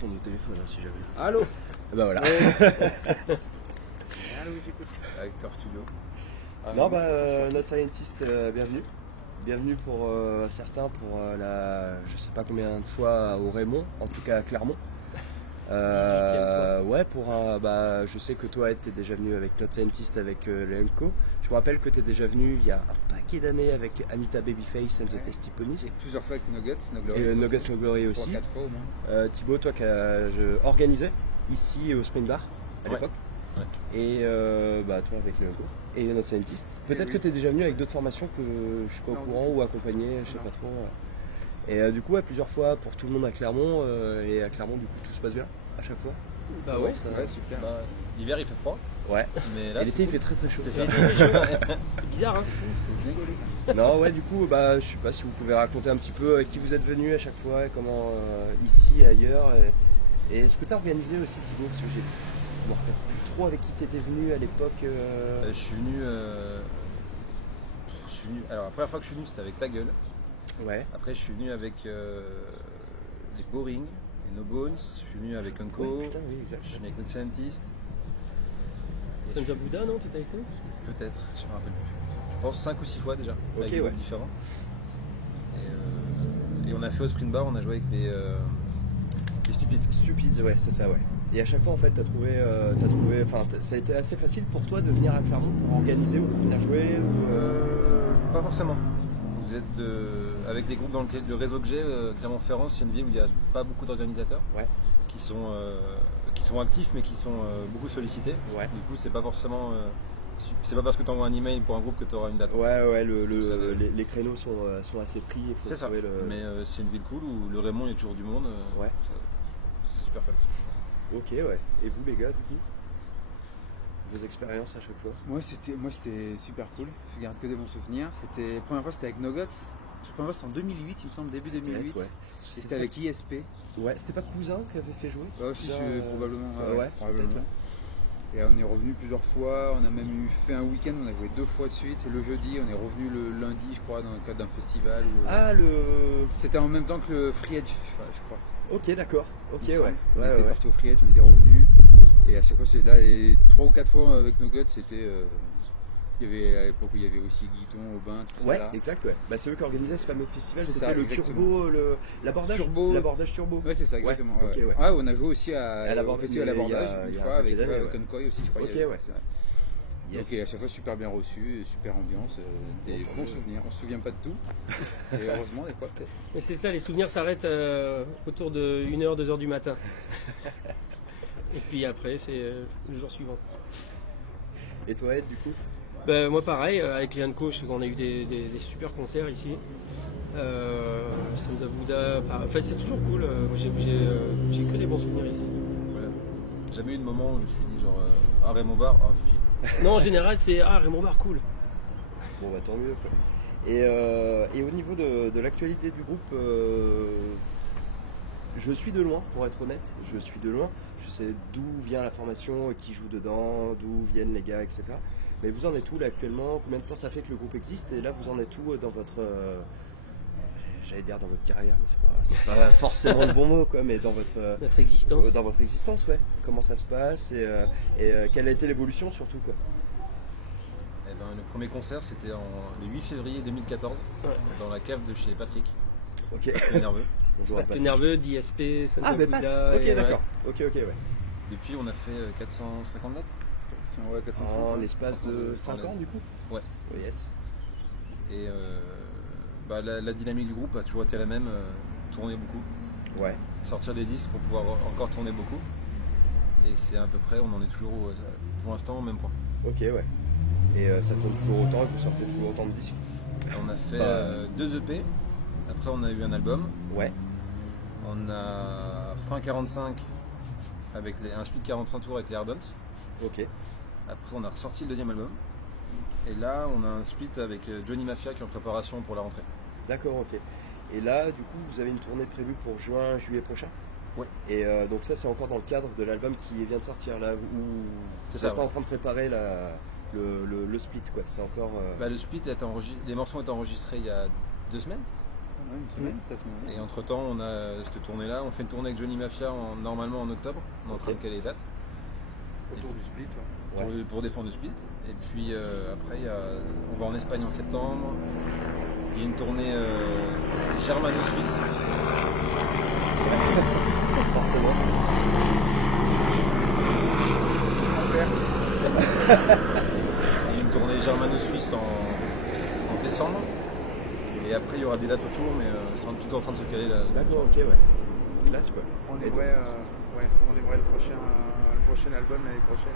répondre au téléphone si jamais. Allô. Bah voilà. Allô, j'écoute. Acteur studio. Not Scientist, bienvenue. Bienvenue pour certains pour je sais pas combien de fois au Raymond, en tout cas à Clermont. 18e fois. Ouais, je sais que toi, Ed, t'es déjà venu avec Not Scientist avec Lenko. Je me rappelle que t'es déjà venu il y a un paquet d'années avec Anita Babyface and the Testy Ponies. Et plusieurs fois avec Nuggets, No Glory. Et Nuggets No Glory aussi. 3-4 fois au moins. Thibaut, toi qui as organisé ici au Spring Bar à l'époque. Ouais. Et toi avec Lenko. Et Not Scientist. Peut-être que tu es déjà venu avec d'autres formations que je suis pas au courant ou accompagné, je sais pas trop. Et du coup, plusieurs fois pour tout le monde à Clermont. Et à Clermont, du coup, tout se passe bien à chaque fois. Bah ouais, Ouais, super. L'hiver il fait froid, Ouais. mais là Et l'été, il fait très très chaud. C'est ça. C'est bizarre, hein. C'est bien gaulé. Non, ouais, du coup, je sais pas si vous pouvez raconter un petit peu avec qui vous êtes venu à chaque fois, et comment ici et ailleurs. Et est-ce que tu as organisé aussi, Thibaut, parce que je me rappelle plus trop avec qui tu étais venu à l'époque. Je suis venu. Alors la première fois que je suis venu c'était avec Ta Gueule. Ouais. Après je suis venu avec les Boring, les No Bones. Je suis venu avec Unco. Ouais, putain, oui, exact. Je suis venu avec Not Scientist. Sanja Bouddha, non? T'étais avec nous? Peut-être, je me rappelle plus. Je pense 5 ou 6 fois déjà, Ok, avec des ouais. groupes différents. Et on a fait au Sprint Bar, on a joué avec les Stupides. Stupides, ouais, c'est ça, ouais. Et à chaque fois, en fait, ça a été assez facile pour toi de venir à Clermont pour organiser ou pour venir jouer Pas forcément. Vous êtes avec les groupes dans le réseau que j'ai, Clermont-Ferrand, c'est une ville où il n'y a pas beaucoup d'organisateurs Ouais. qui sont actifs mais qui sont beaucoup sollicités. Ouais. Du coup, c'est pas forcément. C'est pas parce que tu envoies un email pour un groupe que tu auras une date. Ouais, Ça, les créneaux sont assez pris. Il faut C'est ça. trouver Mais c'est une ville cool où le Raymond il y a toujours du monde. Ouais. C'est super fun. Ok, ouais. Et vous, les gars, du coup, vos expériences à chaque fois? Moi, c'était super cool. Je garde que des bons souvenirs. La première fois, c'était avec Nuggets. La première fois, c'était en 2008, il me semble, début 2008. Ouais. C'était avec ISP. Ouais, c'était pas Cousin qui avait fait jouer? Ouais, aussi, Cousin, probablement. ouais, probablement. peut-être. Et on est revenu plusieurs fois, on a même fait un week-end, on a joué 2 fois de suite. Le jeudi, on est revenu le lundi, je crois, dans le cadre d'un festival. C'était en même temps que le Free Edge, je crois. Ok, d'accord. Ok, Il me ouais. semble. On était Ouais. parti au Free Edge, on était revenu. Et à chaque fois, c'était là, les 3 ou 4 fois avec Nuggets, c'était. Il y avait, à l'époque, il y avait aussi Guiton, Aubin, tout Ouais, ça. Là. exact, ouais. Bah, c'est eux qui organisaient ce fameux festival, C'est c'était ça, le exactement. turbo, l'abordage Turbo. L'abordage turbo. Ouais, c'est ça, exactement. Ouais, Ouais. ok, ouais. Ouais, on a joué aussi l'abordage, au festival il y a- Abordage il une y a un fois paquet avec d'années, ouais. Uncoy aussi, je crois. Ok, il y avait- ouais. c'est vrai. Yes. Donc à chaque fois super bien reçu, super ambiance, des bons souvenirs. On se souvient pas de tout. Et heureusement des fois peut-être. Mais c'est ça, les souvenirs s'arrêtent autour de 1h, 2h du matin. Et puis après, c'est le jour suivant. Et toi, Ed, du coup? Moi pareil, avec les Hanco, je sais qu'on a eu des super concerts ici. Sanja Bouddha, enfin c'est toujours cool, moi, j'ai que des bons souvenirs ici. Ouais. Jamais eu de moment où je me suis dit genre Raymond Bar, shit. Non, en général c'est Raymond Bar, cool. Bon, bah tant mieux, quoi. Et au niveau de l'actualité du groupe, je suis de loin, pour être honnête, je suis de loin. Je sais d'où vient la formation, qui joue dedans, d'où viennent les gars, etc. Mais vous en êtes où là actuellement? Combien de temps ça fait que le groupe existe? Et là, vous en êtes où dans votre... j'allais dire dans votre carrière, mais c'est pas forcément le bon mot, quoi, mais dans votre... Notre existence. dans votre existence, ouais. Comment ça se passe et quelle a été l'évolution surtout, quoi? Eh ben, le premier concert c'était le 8 février 2014 Ouais. dans la cave de chez Patrick, Ok. le nerveux. Bonjour à Pas Patrick. nerveux, d'ISP, Sanja Ah, mais Pat. Bouddha. Ok, et- d'accord. Ok, ouais. Depuis on a fait 450 dates. Ouais, 400 En francs. l'espace de 5 ans, du coup? Ouais. Oh, yes. Et la dynamique du groupe a toujours été la même, tourner beaucoup, Ouais. sortir des disques pour pouvoir encore tourner beaucoup. Et c'est à peu près, on en est toujours pour l'instant au même point. Ok, ouais. Et ça tourne toujours autant et vous sortez toujours autant de disques? On a fait Bah. 2 EP, après on a eu un album, Ouais. on a fin 45 avec un split 45 tours avec les Ardents. Ok. Après on a ressorti le deuxième album. Et là on a un split avec Johnny Mafia qui est en préparation pour la rentrée. D'accord, ok. Et là, du coup, vous avez une tournée prévue pour juin, juillet prochain? Ouais. Et donc ça, c'est encore dans le cadre de l'album qui vient de sortir, là, où C'est vous ça, n'êtes pas ouais. en train de préparer le split, quoi. C'est encore... Le split, les morceaux ont été enregistrés il y a 2 semaines. une semaine, c'est à ce moment-là. Et entre temps, on a cette tournée-là. On fait une tournée avec Johnny Mafia normalement en octobre. On est en train de caler les dates. Autour du split. Pour défendre le split. Et puis après, on va en Espagne en septembre. Il y a une tournée germano-suisse. Forcément. Il y a une tournée germano-suisse en décembre. Et après, il y aura des dates autour, mais c'est tout en train de se caler là. D'accord, ok, ouais. Classe, quoi. On aimerait le prochain album l'année prochaine.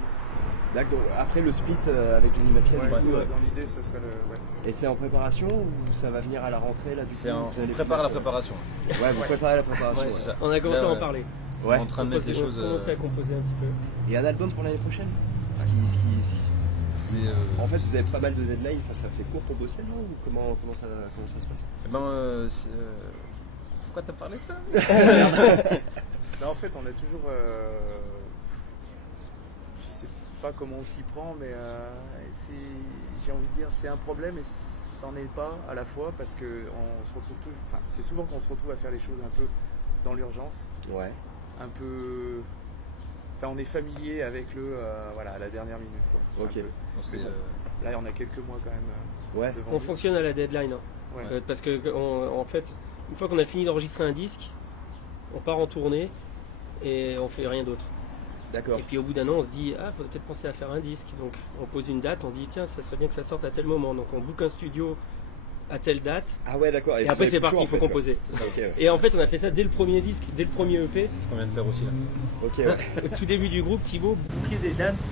D'accord, après le split avec Johnny Mafia, Ouais, du coup, dans l'idée, ce serait le. Ouais. Et c'est en préparation ou ça va venir à la rentrée là, du coup, vous On allez prépare la finir, préparation. Ouais, vous préparez la préparation. Ouais, c'est ça. On a commencé Là, à en ouais. parler. On Ouais. est en train de mettre les choses. On a commencé à composer un petit peu. Et un album pour l'année prochaine C'est, En fait, vous avez pas mal de deadlines, enfin, ça fait court pour bosser, non? Ou comment ça se passe? Pourquoi t'as parlé de ça? Non, en fait, on a toujours. Je sais pas comment on s'y prend, mais j'ai envie de dire, c'est un problème et c'en est pas à la fois parce que on se retrouve toujours. Enfin, c'est souvent qu'on se retrouve à faire les choses un peu dans l'urgence, Ouais. un peu. Enfin, on est familier avec à la dernière minute, quoi. Ok. Un peu. Là, on a quelques mois quand même. Ouais. Devant On nous. fonctionne à la deadline. Hein. Ouais. Parce que en fait, une fois qu'on a fini d'enregistrer un disque, on part en tournée et on fait rien d'autre. D'accord. Et puis au bout d'un an, on se dit, faut peut-être penser à faire un disque. Donc on pose une date, on dit, tiens, ça serait bien que ça sorte à tel moment. Donc on book un studio à telle date. Ah ouais, d'accord. Et vous après avez c'est plus parti, chaud, il faut en fait, composer. C'est ça, ok. Ouais. Et en fait, on a fait ça dès le premier disque, dès le premier EP. C'est ce qu'on vient de faire aussi là. Ok, ouais. Au tout début du groupe, Thibaut bouquait des dates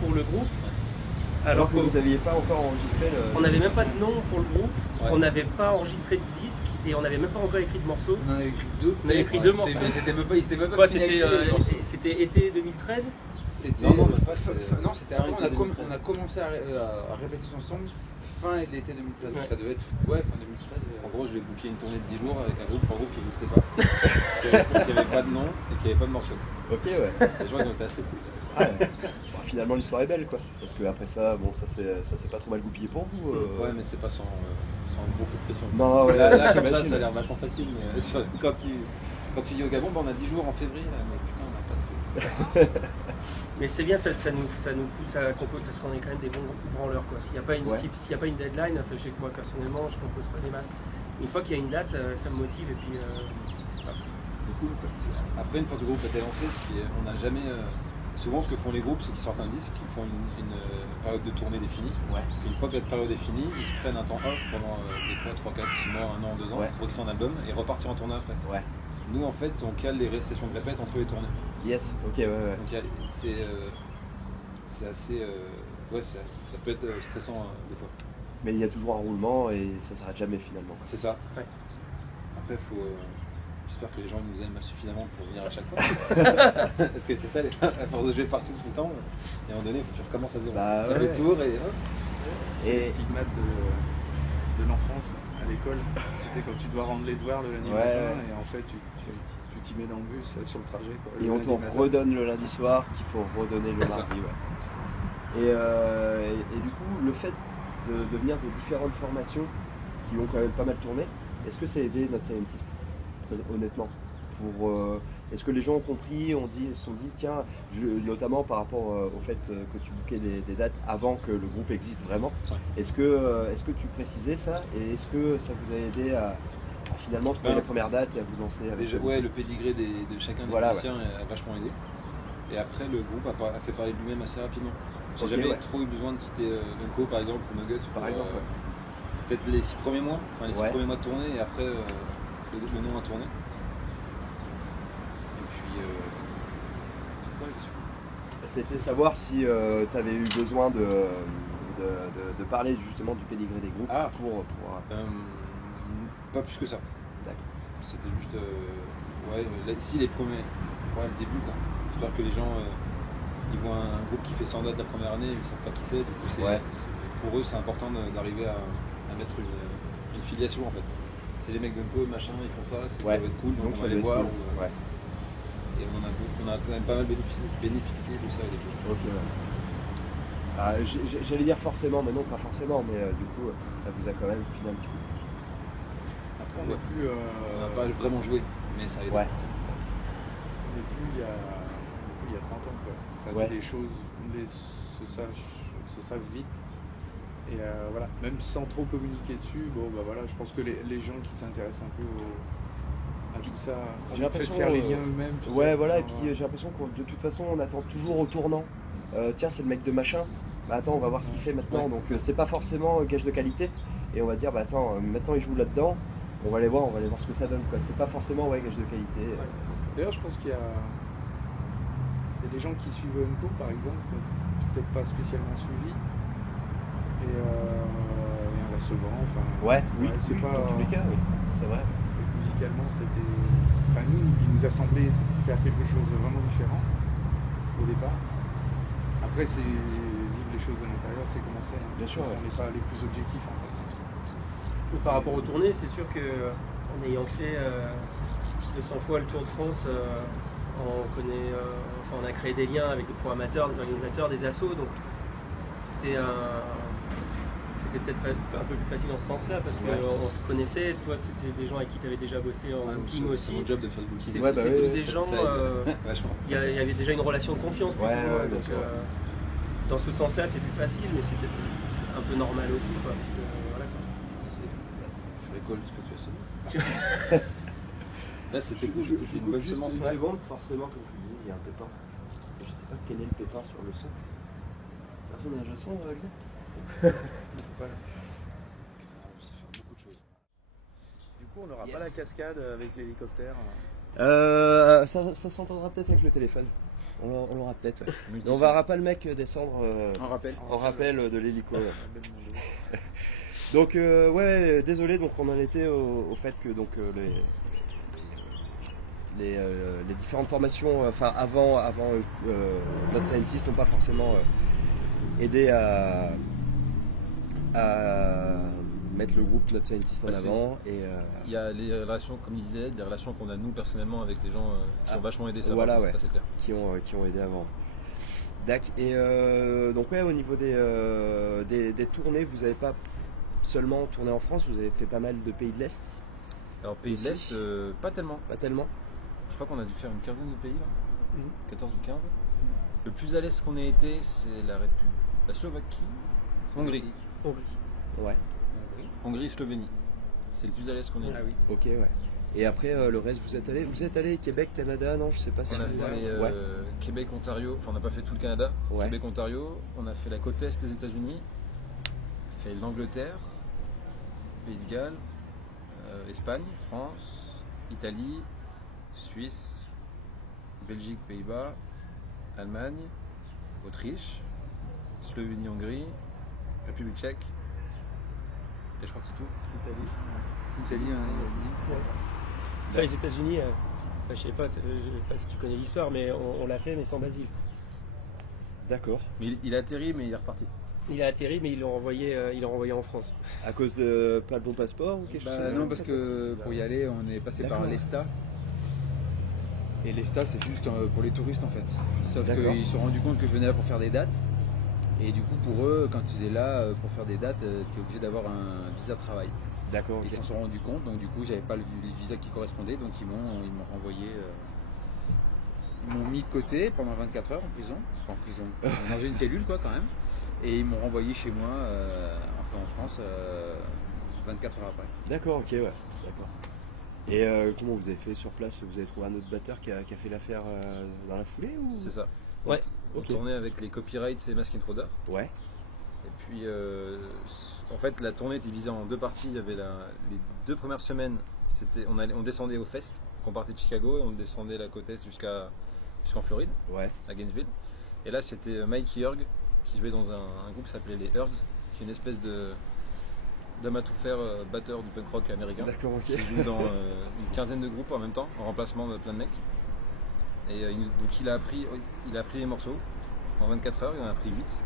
pour le groupe. Alors que vous n'aviez pas encore enregistré On n'avait même pas de nom pour le groupe, Ouais. on n'avait pas enregistré de disque et on n'avait même pas encore écrit de morceaux. On en avait écrit deux. On avait écrit deux morceaux. Mais c'était même pas. C'était même pas Quoi, finalisé, les morceaux. c'était été 2013. C'était Non, non, c'était fin après, été 2013. on a commencé à répéter son son fin de l'été 2013. Donc Ouais. ça devait être fin 2013. En gros, je vais booker une tournée de 10 jours avec un groupe qui n'existait pas. qui n'avait pas de nom et qui n'avait pas de morceau. Ok, ouais. Les gens ils ont été assez cool. Ah ouais. Bon, finalement, l'histoire est belle, quoi. Parce que après ça, bon, ça s'est pas trop mal goupillé pour vous. Ouais, mais c'est pas sans gros coup de pression. Non, ouais, Là, comme j'imagine. ça a l'air vachement facile. Mais quand tu vis au Gabon, on a 10 jours en février, là, mais putain, on n'a pas de truc. Mais c'est bien, ça nous pousse à composer parce qu'on est quand même des bons branleurs. Quoi. S'il n'y a pas une deadline, enfin, je sais que moi personnellement, je compose pas des masses. Une fois qu'il y a une date, ça me motive et puis c'est parti. C'est cool, quoi. Après, une fois que le groupe a été lancé, on n'a jamais. Souvent, ce que font les groupes, c'est qu'ils sortent un disque, ils font une période de tournée définie. Ouais. Et une fois que cette période est finie, ils se prennent un temps off pendant des fois 3, 4, 6 mois, 1 an, 2 ans Ouais. pour écrire un album et repartir en tournée après. Ouais. Nous, en fait, on cale les sessions de répète entre les tournées. Yes, ok, ouais. Donc c'est assez. Ça peut être stressant des fois. Mais il y a toujours un roulement et ça s'arrête jamais finalement. C'est ça. Ouais. Après, j'espère que les gens nous aiment suffisamment pour venir à chaque fois. Parce que c'est ça, à force de jouer partout tout le temps, et à un moment donné, il faut que tu recommences à zéro. Bah, T'as ouais. le tour et. C'est Et le stigmate de l'enfance à l'école. Tu sais, quand tu dois rendre les devoirs le lundi Ouais, matin ouais. et en fait tu t'y mets dans le bus sur le trajet. Quoi, Et le on lundi t'en matin. redonne le lundi soir qu'il faut redonner le C'est ça. mardi. Ouais. Et du coup, le fait de venir de différentes formations qui ont quand même pas mal tourné, est-ce que ça a aidé notre scientist, très honnêtement est-ce que les gens ont compris, se sont dit, tiens, notamment par rapport au fait que tu bouquais des dates avant que le groupe existe vraiment, Ouais. est-ce que tu précisais ça et est-ce que ça vous a aidé à finalement trouver Ben, les premières dates et à vous lancer avec Déjà, eux? ouais, le pédigré de chacun des Voilà, musiciens a vachement aidé. Et après, le groupe a fait parler de lui-même assez rapidement. J'ai Ok, jamais ouais. trop eu besoin de citer Donko par exemple ou Nuggets Par exemple, ouais. peut-être les 6 premiers mois, enfin les 6 Ouais. premiers mois de tournée et après le nom a tourné. Et puis c'était quoi la question? C'était savoir si tu avais eu besoin de parler justement du pédigré des groupes Ah. pour Pas plus que ça. D'accord. C'était juste si les premiers, le début quoi. J'espère que les gens ils voient un groupe qui fait 100 dates la première année, ils savent pas qui c'est, du coup pour eux c'est important d'arriver à mettre une filiation en fait. C'est les mecs d'Unco, machin, ils font ça, ça va être cool, donc on va les voir. Ouais. Et on a quand même pas mal bénéficié de ça au début. Ok, ouais. Ah, j'allais dire forcément, mais non, pas forcément, mais du coup, ça vous a quand même filé un petit peu plus. Après, on n'est plus. On n'a pas vraiment joué, mais ça a aidé. Ouais. On n'est plus il y a 30 ans, quoi. Enfin, Ouais. c'est des choses, se savent vite. Et voilà, même sans trop communiquer dessus, bon bah voilà, je pense que les gens qui s'intéressent un peu à tout ça, J'ai l'impression de faire les liens eux-mêmes. tout Ouais, ça. voilà, et puis j'ai l'impression que de toute façon, on attend toujours au tournant. Tiens, c'est le mec de machin. Bah attends, on va voir ce qu'il fait maintenant. Donc c'est pas forcément un gage de qualité. Et on va dire, bah attends, maintenant il joue là-dedans. On va aller voir ce que ça donne, quoi. C'est pas forcément gage de qualité. D'ailleurs, je pense qu'il y a des gens qui suivent Unco, par exemple, qui n'ont peut-être pas spécialement suivi. Et inversement, enfin. Ouais, oui, c'est oui, pas. dans tous les cas, oui. C'est vrai. Musicalement, c'était. Enfin, nous, il nous a semblé faire quelque chose de vraiment différent au départ. Après, c'est vivre les choses de l'intérieur, c'est comment c'est. Bien sûr, On n'est pas les plus objectifs en fait. Par rapport aux tournées, c'est sûr que en ayant fait 200 fois le Tour de France, on a créé des liens avec des programmateurs, des organisateurs, des assos, donc c'était peut-être un peu plus facile dans ce sens-là parce qu'on se connaissait. Toi, c'était des gens avec qui tu avais déjà bossé en booking aussi. C'est mon job de faire le booking. C'est tous des gens. Il y avait déjà une relation de confiance. Plus ou moins, donc, dans ce sens-là, c'est plus facile, mais c'est peut-être un peu normal aussi, quoi. Parce que, voilà, quoi. Je récolte ce que tu as semé. Là, c'était cool. C'était une bonne semence. Une seconde, forcément, comme je vous dis, il y a un pépin. Je sais pas quel est le pépin sur le son. Personne n'a un son, Guy ? Beaucoup de choses. Du coup, on n'aura pas la cascade avec l'hélicoptère. Ça s'entendra peut-être avec le téléphone. On l'aura peut-être. Ouais. Mais on verra pas le mec descendre en rappel de l'hélico. Donc ouais, désolé. Donc on en était au fait que donc les différentes formations, enfin avant Not Scientist, n'ont pas forcément aidé à mettre le groupe Not Scientist en avant. Et il y a les relations, comme il disait, des relations qu'on a nous personnellement avec les gens qui ont vachement aidé ça. Voilà, ça c'est clair. Qui ont aidé avant. D'accord. Et donc ouais, au niveau des tournées, vous n'avez pas seulement tourné en France, vous avez fait pas mal de pays de l'Est. Alors pays de l'Est, pas tellement. Pas tellement. Je crois qu'on a dû faire une quinzaine de pays là. 14 ou 15. Le plus à l'Est qu'on ait été, c'est la Slovaquie, Hongrie. Ouais. Hongrie, Slovénie. C'est le plus à l'Est qu'on ait été. Ah oui. Ok, ouais. Et après, le reste, vous êtes allé Québec, Canada, non, je sais pas si on a fait Québec, Ontario, enfin on n'a pas fait tout le Canada, Québec, Ontario, on a fait la côte est des États-Unis, on a fait l'Angleterre, Pays de Galles, Espagne, France, Italie, Suisse, Belgique, Pays-Bas, Allemagne, Autriche, Slovénie, Hongrie, République tchèque, et je crois que c'est tout. Italie, Enfin, les États-Unis, je sais pas si tu connais l'histoire, mais on l'a fait, mais sans Basile. D'accord. Mais il a atterri, mais il est reparti. Il a atterri, mais ils l'ont renvoyé en France. À cause de pas le bon passeport ou quelque chose? Non, parce que pour y aller, on est passé par l'ESTA. Et l'ESTA, c'est juste pour les touristes en fait. Sauf qu'ils se sont rendus compte que je venais là pour faire des dates. Et du coup, pour eux, quand tu es là pour faire des dates, tu es obligé d'avoir un visa de travail. D'accord. Ils s'en sont rendus compte, donc du coup, j'avais pas le visa qui correspondait, donc ils m'ont renvoyé. Ils m'ont mis de côté pendant 24 heures en prison, dans une cellule quoi quand même. Et ils m'ont renvoyé chez moi, en France, 24 heures après. D'accord, ok, ouais. D'accord. Et comment vous avez fait sur place? Vous avez trouvé un autre batteur qui a fait l'affaire dans la foulée ou... C'est ça. Ouais. On tournait avec les copyrights et Mask Intruder. Ouais. Et puis, en fait, la tournée était divisée en deux parties. Il y avait les 2 premières semaines, on descendait au Fest. On partait de Chicago et on descendait la côte est jusqu'en Floride, à Gainesville. Et là, c'était Mikey Erg qui jouait dans un groupe qui s'appelait les Ergs, qui est une espèce d'homme à tout faire, batteur du punk rock américain. D'accord, ok. Qui joue dans une quinzaine de groupes en même temps, en remplacement de plein de mecs. Et donc il a appris les morceaux en 24 heures, il en a pris 8.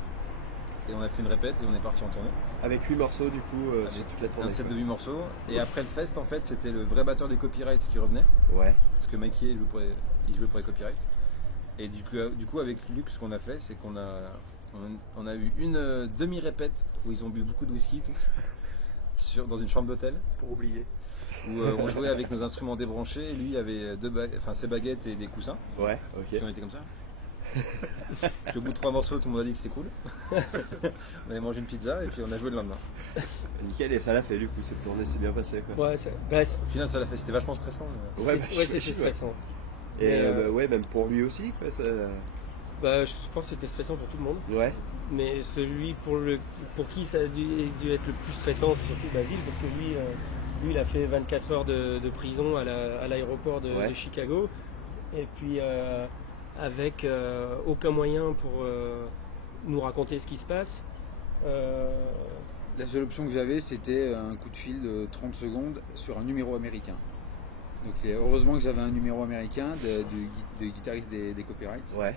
Et on a fait une répète et on est parti en tournée. Avec 8 morceaux du coup sur toute la tournée. Un set de 8 morceaux. Et après le fest, en fait, c'était le vrai batteur des copyrights qui revenait. Ouais. Parce que Mikey il jouait pour les copyrights. Et du coup avec Luc, ce qu'on a fait, c'est qu'on a eu une demi-répète où ils ont bu beaucoup de whisky tous, dans une chambre d'hôtel. Pour oublier. Où on jouait avec nos instruments débranchés. Et lui, il avait ses baguettes et des coussins. Ouais, ok. Et on était comme ça. Puis au bout de 3 morceaux, tout le monde a dit que c'était cool. On avait mangé une pizza et puis on a joué le lendemain. Nickel, et ça l'a fait du coup, cette tournée s'est bien passée quoi. Ouais, au final, ça l'a fait, c'était vachement stressant. Ouais, c'était stressant. Et ouais, même pour lui aussi quoi. Ça... je pense que c'était stressant pour tout le monde. Ouais. Mais celui pour qui ça a dû être le plus stressant, c'est surtout Basile, parce que lui il a fait 24 heures de prison à l'aéroport de Chicago. Et puis avec aucun moyen pour nous raconter ce qui se passe. La seule option que j'avais, c'était un coup de fil de 30 secondes sur un numéro américain. Donc heureusement que j'avais un numéro américain de guitariste des Copyrights. Ouais.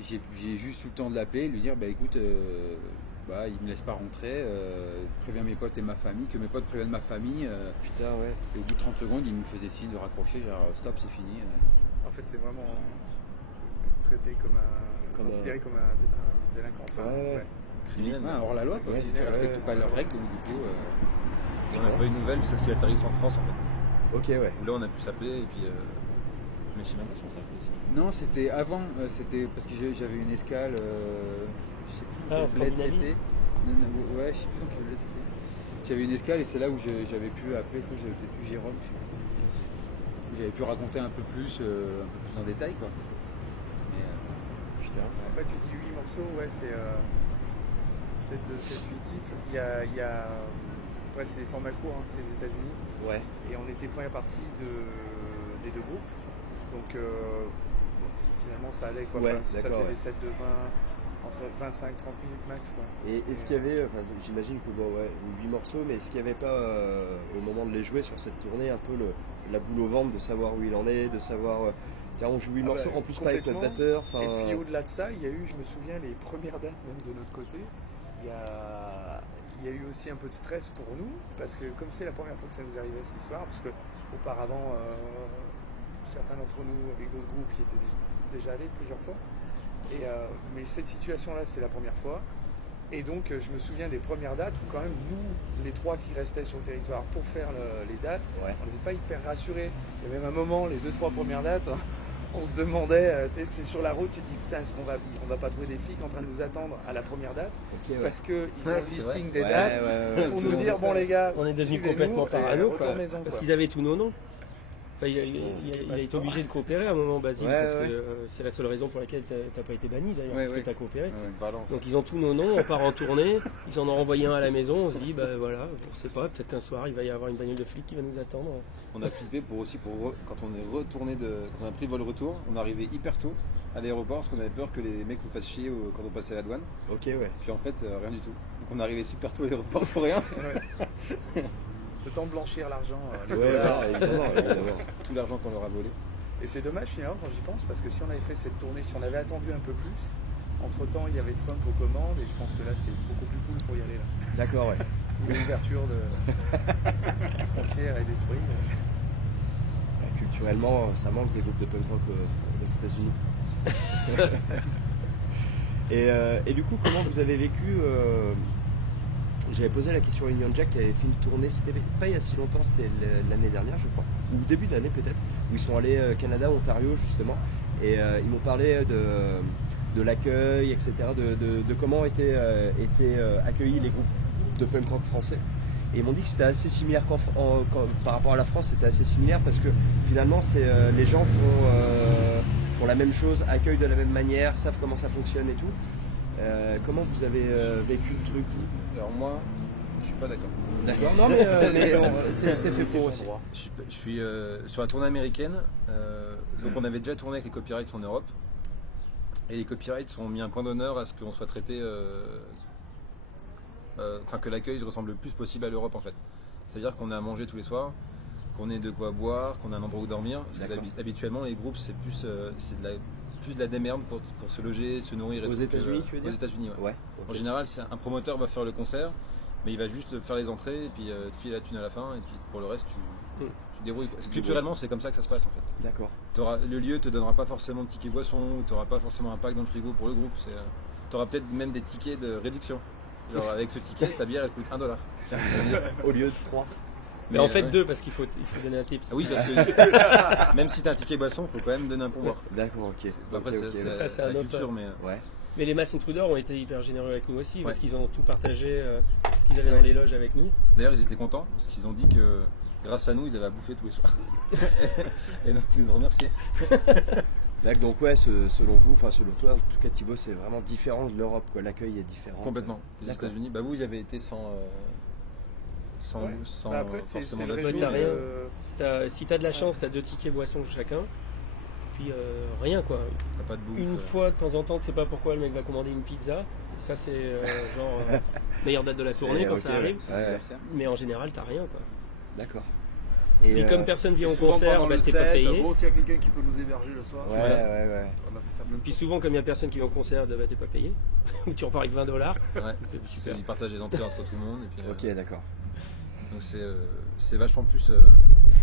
J'ai juste eu le temps de l'appeler et de lui dire écoute, il me laisse pas rentrer, préviens mes potes et ma famille, que mes potes préviennent ma famille. Putain, ouais. Et au bout de 30 secondes, il me faisait signe de raccrocher, genre stop, c'est fini. En fait, t'es vraiment traité considéré comme un délinquant. Enfin, ouais. Criminel. Hors la loi, quoi. Tu respectes pas leurs règles, donc du coup. On n'a pas eu de nouvelles jusqu'à ce qu'il atterrisse en France en fait. Ok, ouais. Où là on a pu s'appeler et puis. Mais je sais même pas si on s'appelait ici. Non, c'était avant, c'était parce que j'avais une escale, je sais plus dans quelle bled c'était. Ouais, je sais plus dans quelle bled c'était. J'avais une escale et c'est là où j'avais pu appeler, je crois que j'avais peut-être eu Jérôme, je sais plus. J'avais pu raconter un peu plus en détail quoi. Mais, putain. Après tu dis 8 morceaux, ouais, c'est 7 8 titres. Il y a après c'est des formats courts, hein, c'est les États-Unis. Ouais. Et on était première partie des deux groupes. Donc finalement ça allait quoi. Ouais, ça faisait des sets de 20 entre 25 et 30 minutes max quoi. Et est-ce qu'il y avait, j'imagine que 8 morceaux, mais est-ce qu'il n'y avait pas au moment de les jouer sur cette tournée un peu la boule au ventre de savoir où il en est, de savoir tiens on joue 8 morceaux en plus pas avec notre batteur. Et puis au-delà de ça, il y a eu, je me souviens, les premières dates même de notre côté, il y a eu aussi un peu de stress pour nous, parce que comme c'est la première fois que ça nous arrivait cette histoire, parce que auparavant certains d'entre nous avec d'autres groupes qui étaient déjà allés plusieurs fois. Mais cette situation-là, c'était la première fois. Et donc, je me souviens des premières dates où quand même, nous, les 3 qui restaient sur le territoire pour faire les dates, on n'était pas hyper rassurés. Il y avait même un moment, les 2-3 premières dates, on se demandait, c'est sur la route, tu te dis, putain, est-ce qu'on va pas trouver des flics en train de nous attendre à la première date parce qu'ils ont le listing des dates pour nous dire, bon les gars, on est devenus complètement parano, parce qu'ils avaient tous nos noms. Enfin, il a été obligé de coopérer à un moment, Basile, parce que c'est la seule raison pour laquelle tu n'as pas été banni d'ailleurs, parce que tu as coopéré. Donc ils ont tous nos noms, on part en tournée, ils en ont renvoyé un à la maison, on se dit, voilà, on sait pas, peut-être qu'un soir il va y avoir une bagnole de flics qui va nous attendre. On a flippé quand on est retourné quand on a pris le vol retour, on est arrivé hyper tôt à l'aéroport parce qu'on avait peur que les mecs nous fassent chier quand on passait la douane. Ok, ouais. Puis en fait, rien du tout. Donc on est arrivé super tôt à l'aéroport pour rien. Le temps de blanchir l'argent, les dollars, tout l'argent qu'on leur a volé. Et c'est dommage finalement quand j'y pense, parce que si on avait fait cette tournée, si on avait attendu un peu plus, entre temps il y avait Trump aux commandes et je pense que là c'est beaucoup plus cool pour y aller là. D'accord, ouais. Une ouverture de frontières et d'esprit. Culturellement, ça manque des groupes de punk rock aux États-Unis. Et du coup, comment vous avez vécu j'avais posé la question à Union Jack qui avait fait une tournée, c'était pas il y a si longtemps, c'était l'année dernière je crois, ou début de l'année peut-être, où ils sont allés Canada, Ontario justement, et ils m'ont parlé de l'accueil, etc., de comment étaient accueillis les groupes de punk rock français. Et ils m'ont dit que c'était assez similaire par rapport à la France, c'était assez similaire parce que finalement les gens font la même chose, accueillent de la même manière, savent comment ça fonctionne et tout. Comment vous avez vécu le truc vous ? Alors moi, je suis pas d'accord. D'accord, non mais c'est fait pour aussi. Je suis sur la tournée américaine, donc on avait déjà tourné avec les Copyrights en Europe, et les Copyrights ont mis un point d'honneur à ce qu'on soit traité, que l'accueil ressemble le plus possible à l'Europe en fait. C'est-à-dire qu'on a à manger tous les soirs, qu'on ait de quoi boire, qu'on a un endroit où dormir, parce qu'habituellement les groupes c'est plus de la démerde pour se loger, se nourrir. Aux États-Unis, tu veux dire ? Aux États-Unis, ouais. Okay. En général, un promoteur va faire le concert, mais il va juste faire les entrées et puis te filer la thune à la fin, et puis pour le reste, tu te débrouilles. Culturellement, c'est comme ça que ça se passe en fait. D'accord. Le lieu te donnera pas forcément de ticket boisson, ou tu n'auras pas forcément un pack dans le frigo pour le groupe. Tu auras peut-être même des tickets de réduction. Genre avec ce ticket, ta bière elle coûte $1. Au lieu de 3. Mais en fait 2 parce qu'il faut donner un tips. Ah oui, parce que même si t'as un ticket boisson, il faut quand même donner un pourboire. D'accord, ok. Après, Ok, ok. c'est la un autre- culture, mais Ouais. Mais les Mass Intruders ont été hyper généreux avec nous aussi parce Ouais. qu'ils ont tout partagé ce qu'ils avaient dans les loges avec nous. d'ailleurs ils étaient contents parce qu'ils ont dit que grâce à nous, ils avaient à bouffer tous les soirs. Et donc ils nous ont remerciés. D'accord, donc ouais, selon vous, enfin selon toi, en tout cas Thibaut, c'est vraiment différent de l'Europe, quoi. L'accueil est différent. Complètement. Les D'accord. États-Unis, bah vous, ils avez été sans Ouais. sans Bah après, c'est forcément le d'accueil, réseau, réseau. t'as rien. Si t'as de la chance, t'as 2 tickets boissons chacun. Puis rien quoi. T'as pas de bouffe. Une fois de temps en temps, tu sais pas pourquoi le mec va commander une pizza. Ça c'est genre meilleure date de la C'est- tournée quand ok, ça arrive. ouais. Ouais. Mais en général, t'as rien quoi. D'accord. Et puis comme personne vient au Souvent concert, pendant bah, le t'es pas set, payé. bon, s'il y a quelqu'un qui peut nous héberger le soir, Ouais, ouais. on a fait ça plein de Puis fois. souvent, comme il y a personne qui vient au concert, bah, t'es pas payé. Ou tu repars avec $20. Ouais. C'était super. Ils partagent les entrées entre tout le monde. Et puis, Ok, d'accord. donc c'est vachement plus.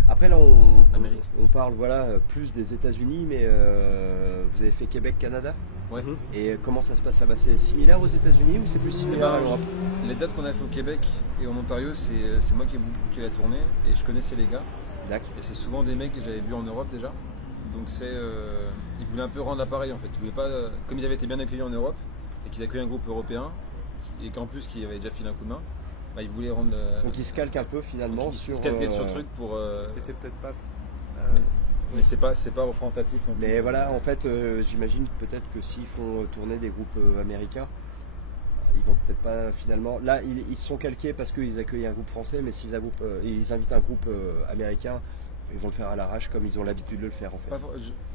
Après là, on Amérique. parle voilà plus des États-Unis, mais vous avez fait Québec-Canada. Ouais. Mhm. Et comment ça se passe là-bas? C'est similaire aux États-Unis ou c'est plus Eh similaire à ben, l'Europe? les dates qu'on a fait au Québec et en Ontario, c'est moi qui ai booké la tournée et je connaissais les gars. D'accord. Et c'est souvent des mecs que j'avais vus en Europe déjà. Donc ils voulaient un peu rendre l'appareil en fait. Ils voulaient pas, comme ils avaient été bien accueillis en Europe et qu'ils accueillaient un groupe européen et qu'en plus qui avait déjà filé un coup de main, bah, ils voulaient rendre. Donc ils se calquent un peu finalement donc, ils sur. se calquaient sur le truc pour. C'était peut-être pas. Mais c'est pas représentatif non plus. Mais voilà, en fait, j'imagine peut-être que s'ils font tourner des groupes américains, ils vont peut-être pas finalement. Là, ils sont calqués parce qu'ils accueillent un groupe français, mais s'ils ils invitent un groupe américain, ils vont le faire à l'arrache comme ils ont l'habitude de le faire en fait.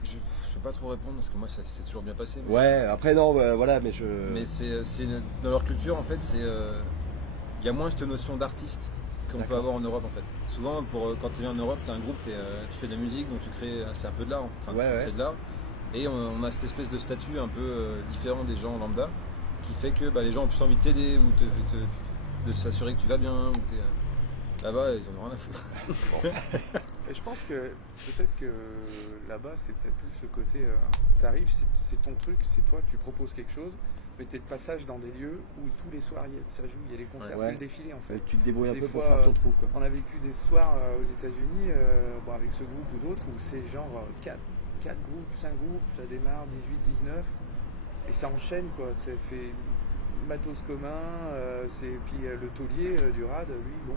Je peux pas trop répondre parce que moi ça s'est toujours bien passé. Mais, Ouais, après non, voilà, mais je. mais dans leur culture en fait, il y a moins cette notion d'artiste qu'on peut D'accord. avoir en Europe en fait. Souvent, quand tu viens en Europe, tu as un groupe, tu fais de la musique, donc tu crées, c'est un peu de l'art. Enfin, Ouais, tu ouais. crées de l'art. Et on a cette espèce de statut un peu différent des gens lambda, qui fait que les gens ont plus envie de t'aider ou de s'assurer que tu vas bien. Là-bas, ils en ont rien à foutre. Et je pense que peut-être que là-bas, c'est peut-être plus ce côté. T'arrives, c'est ton truc, c'est toi, tu proposes quelque chose, mais t'es de passage dans des lieux où tous les soirs ça joue, il y a les concerts, Ouais. c'est le défilé en fait. Tu te débrouilles un Des peu pour fois, faire ton trou quoi. On a vécu des soirs aux États-Unis, avec ce groupe ou d'autres, où c'est genre 4 groupes, 5 groupes, ça démarre 18, 19, et ça enchaîne quoi. Ça fait matos commun, puis le taulier du RAD, lui, bon.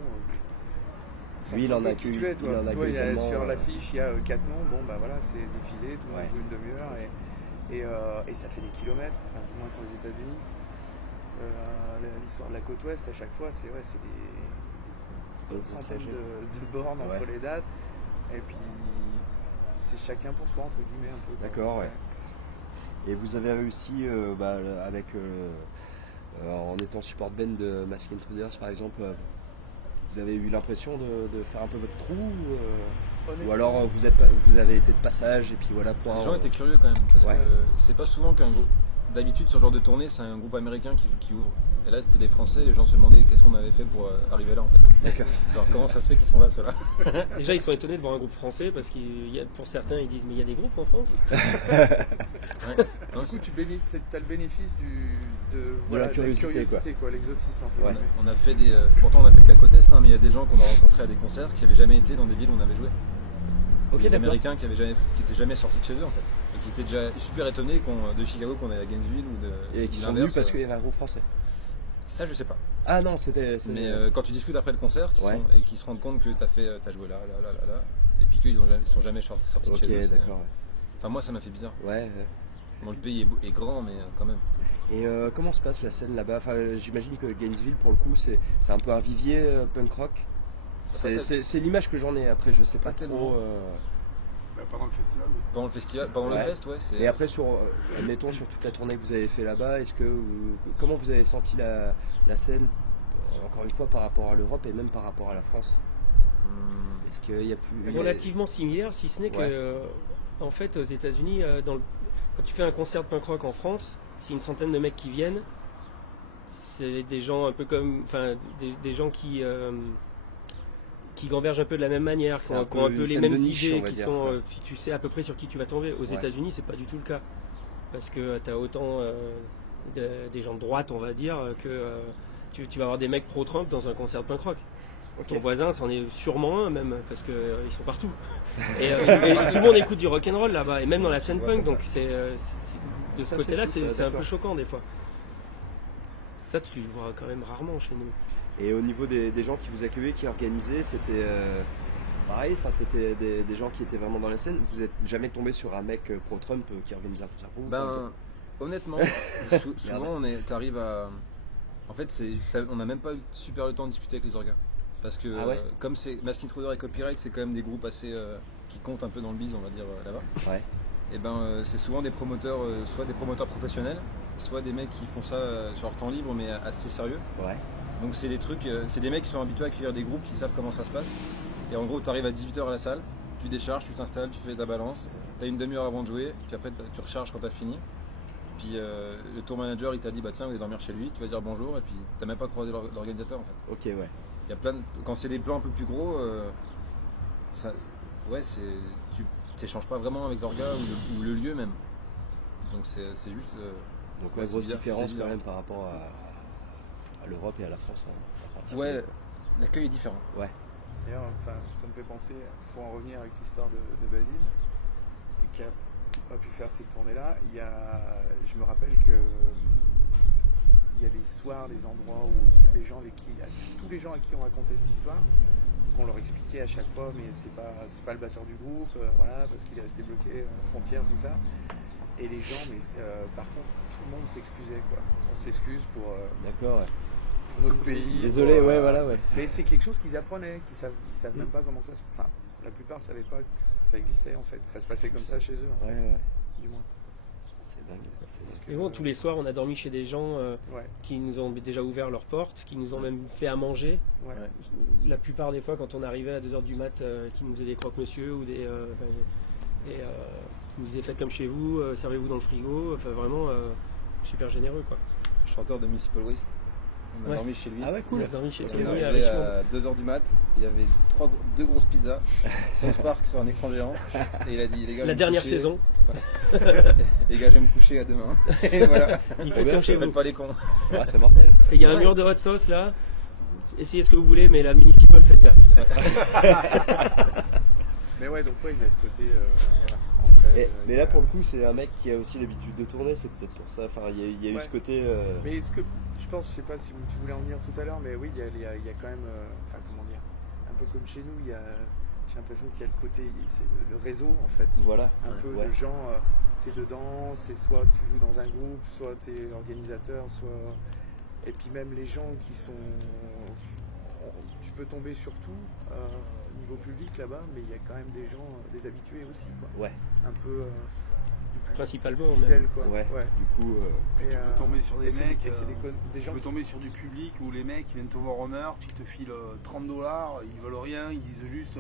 Lui, il en a qui accueilli- tu es, toi. il en a Toi, il y a accueilli sur tellement, l'affiche, il y a 4 noms, bon bah voilà, c'est défilé, tout le monde Ouais. joue une demi-heure, et ça fait des kilomètres, enfin, du moins pour les États-Unis. L'histoire de la côte ouest, à chaque fois, c'est des centaines de bornes entre Ouais. les dates, et puis c'est chacun pour soi, entre guillemets, un peu. quoi. D'accord, ouais. Et vous avez réussi avec en étant support band de Mask Intruders par exemple, vous avez eu l'impression de faire un peu votre trou ou alors vous avez été de passage et puis voilà point. Les gens étaient curieux quand même, parce Ouais. que c'est pas souvent qu'un groupe. D'habitude, ce genre de tournée, c'est un groupe américain qui ouvre. Et là, c'était des Français, les gens se demandaient qu'est-ce qu'on avait fait pour arriver là en fait. D'accord. Alors, comment ça se fait qu'ils sont là, ceux-là? Déjà, ils sont étonnés de voir un groupe français parce que pour certains, ils disent mais il y a des groupes en France. Ouais. Non, Du coup, tu as le bénéfice de la curiosité, quoi, l'exotisme, entre Ouais. guillemets. on a fait pourtant, on a fait que la côte est, hein, mais il y a des gens qu'on a rencontrés à des concerts qui n'avaient jamais été dans des villes où on avait joué. Ok, Des d'accord. Américains qui n'étaient jamais sortis de chez eux en fait. Et qui étaient déjà super étonnés de Chicago qu'on est à Gainesville ou Et qui sont venus l'inverse. parce qu'il y avait un groupe français. Ça, je sais pas. Ah non, c'était. Mais quand tu discutes après le concert Ouais. et qu'ils se rendent compte que t'as joué là, et puis qu'ils sont jamais sortis de Ok, chez eux. d'accord. Enfin, moi, ça m'a fait bizarre. Ouais. Bon, le pays est grand, mais quand même. Et comment se passe la scène là-bas? Enfin, j'imagine que Gainesville, pour le coup, c'est un peu un vivier punk rock. C'est l'image que j'en ai. Après, je sais pas Pas trop. Bah, pendant le festival, oui. Pendant le festival, pendant Ouais. le fest, ouais. Et après, admettons, sur toute la tournée que vous avez fait là-bas, comment vous avez senti la scène, encore une fois, par rapport à l'Europe et même par rapport à la France? Est-ce qu'il y a plus. Relativement similaire, si ce n'est que, Ouais. en fait, aux États-Unis, quand tu fais un concert de punk rock en France, c'est une centaine de mecs qui viennent. C'est des gens un peu comme, enfin, des gens qui gambergent un peu de la même manière, qui ont un peu une les scène mêmes de niche, idées, on va qui dire, sont, quoi. tu sais à peu près sur qui tu vas tomber. Aux Ouais. États-Unis, c'est pas du tout le cas, parce que tu as autant des gens de droite, on va dire, que tu vas avoir des mecs pro-Trump dans un concert de punk rock. Ok. Ton voisin, c'en est sûrement un même, parce qu'ils sont partout. Et tout le monde écoute du rock'n'roll là-bas, et même dans la scène punk, donc de ce côté-là, c'est un peu choquant des fois. Ça, tu le vois quand même rarement chez nous. Et au niveau des gens qui vous accueillaient, qui organisaient, c'était pareil, c'était des gens qui étaient vraiment dans la scène. Vous n'êtes jamais tombé sur un mec pro-Trump qui organise un concert pour vous, par exemple? Honnêtement, souvent t'arrives à... En fait, on n'a même pas eu super le temps de discuter avec les orgas. Parce que comme c'est Mask Intruder et Copyright, c'est quand même des groupes assez qui comptent un peu dans le biz, on va dire là-bas. Ouais. Et c'est souvent des promoteurs, soit des promoteurs professionnels, soit des mecs qui font ça sur leur temps libre, mais assez sérieux. Ouais. Donc c'est des trucs, c'est des mecs qui sont habitués à accueillir des groupes, qui savent comment ça se passe. Et en gros, tu arrives à 18h à la salle, tu décharges, tu t'installes, tu fais ta balance, tu as une demi-heure avant de jouer, puis après tu recharges quand tu as fini. Puis le tour manager il t'a dit bah tiens, vous allez dormir chez lui, tu vas dire bonjour, et puis t'as même pas croisé l'organisateur en fait. Ok, ouais. Il y a quand c'est des plans un peu plus gros, tu t'échanges pas vraiment avec l'orga ou le lieu même. Donc c'est juste. Donc grosse différence quand même par rapport à l'Europe et à la France. Ouais, l'accueil est différent. Ouais. D'ailleurs, ça me fait penser, pour en revenir avec l'histoire de Basile, qui a pas pu faire cette tournée-là, je me rappelle que il y a des soirs, des endroits où tous les gens à qui on racontait cette histoire, qu'on leur expliquait à chaque fois, mais c'est pas le batteur du groupe, voilà, parce qu'il est resté bloqué frontière, tout ça. Et les gens, par contre, tout le monde s'excusait, quoi. On s'excuse pour D'accord, ouais. notre pays. Désolé, ouais, voilà, ouais. Mais c'est quelque chose qu'ils apprenaient, ils savent même pas comment ça se... Enfin, la plupart ne savaient pas que ça existait, en fait. Ça se passait comme ça chez eux, en fait. Ouais. Du moins. C'est dingue. Mais bon, tous les soirs, on a dormi chez des gens qui nous ont déjà ouvert leurs portes, qui nous ont même fait à manger. Ouais. La plupart des fois, quand on arrivait à 2h du mat, qui nous faisaient des croque-monsieur ou des... qui nous disaient faites comme chez vous, servez-vous dans le frigo. Enfin, vraiment super généreux, quoi. Chanteur de Municipal Waste. On a dormi chez lui. Ah ouais, cool. On a dormi chez On lui est à arrivé Richmond. à 2h du mat, il y avait 2 grosses pizzas, South Park sur un écran géant, et il a dit les gars, La dernière saison, les gars, je vais me coucher à demain. Et voilà. il faut comme chez vous. Faites pas les cons. Ah, c'est mortel. Et il y a un mur de hot sauce là. Essayez ce que vous voulez, mais la municipale, faites gaffe. Mais ouais, donc il y a ce côté... entraide, Mais là, pour le coup, c'est un mec qui a aussi l'habitude de tourner, c'est peut-être pour ça. Enfin, il y a eu ce côté... Mais est-ce que, je pense, je sais pas si tu voulais en venir tout à l'heure, mais oui, il y a quand même... Enfin, comment dire, un peu comme chez nous, j'ai l'impression qu'il y a le côté... C'est le réseau, en fait. Voilà. Un peu de gens... t'es dedans, c'est soit tu joues dans un groupe, soit t'es organisateur, soit... Et puis même les gens qui sont... Tu peux tomber sur tout niveau public là-bas, mais il y a quand même des gens, des habitués aussi, quoi. Ouais. Un peu... du plus Principalement, fidèle, même. quoi. Ouais. Du coup... Tu peux tomber sur des mecs, des gens tu peux tomber sur du public où les mecs ils viennent te voir au meurtre, ils te filent $30, ils veulent rien, ils disent juste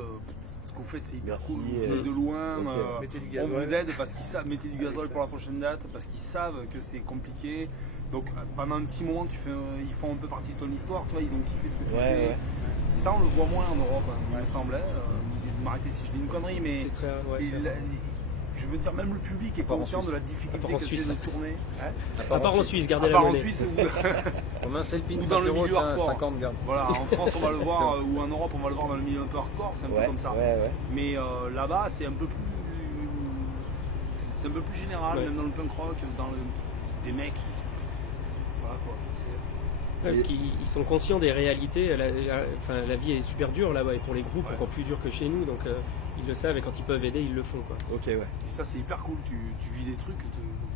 ce que vous faites c'est hyper Merci, cool, vous venez de loin, mettez du on gasoil. vous aide parce qu'ils savent, mettez du gasoil pour la prochaine date, parce qu'ils savent que c'est compliqué. Donc pendant un petit moment ils font un peu partie de ton histoire, tu vois, ils ont kiffé ce que tu fais. Ouais. Ça on le voit moins en Europe, il me semblait. M'arrêter si je dis une connerie, mais je veux dire, même le public est conscient de la difficulté que c'est de tourner. À part en Suisse, gardez À la part en monnaie. Suisse, Comme un selfie, ou dans le milieu hardcore. 50 garde. Voilà, en France on va le voir, ou en Europe on va le voir dans le milieu un peu hardcore, c'est un peu comme ça. Ouais. Mais là-bas c'est un peu plus. C'est un peu plus général, même dans le punk rock, des mecs. Voilà quoi. Parce qu'ils sont conscients des réalités. La vie est super dure là-bas et pour les groupes encore plus dur que chez nous, donc ils le savent et quand ils peuvent aider, ils le font, quoi. Ok, ouais. Et ça c'est hyper cool, tu vis des trucs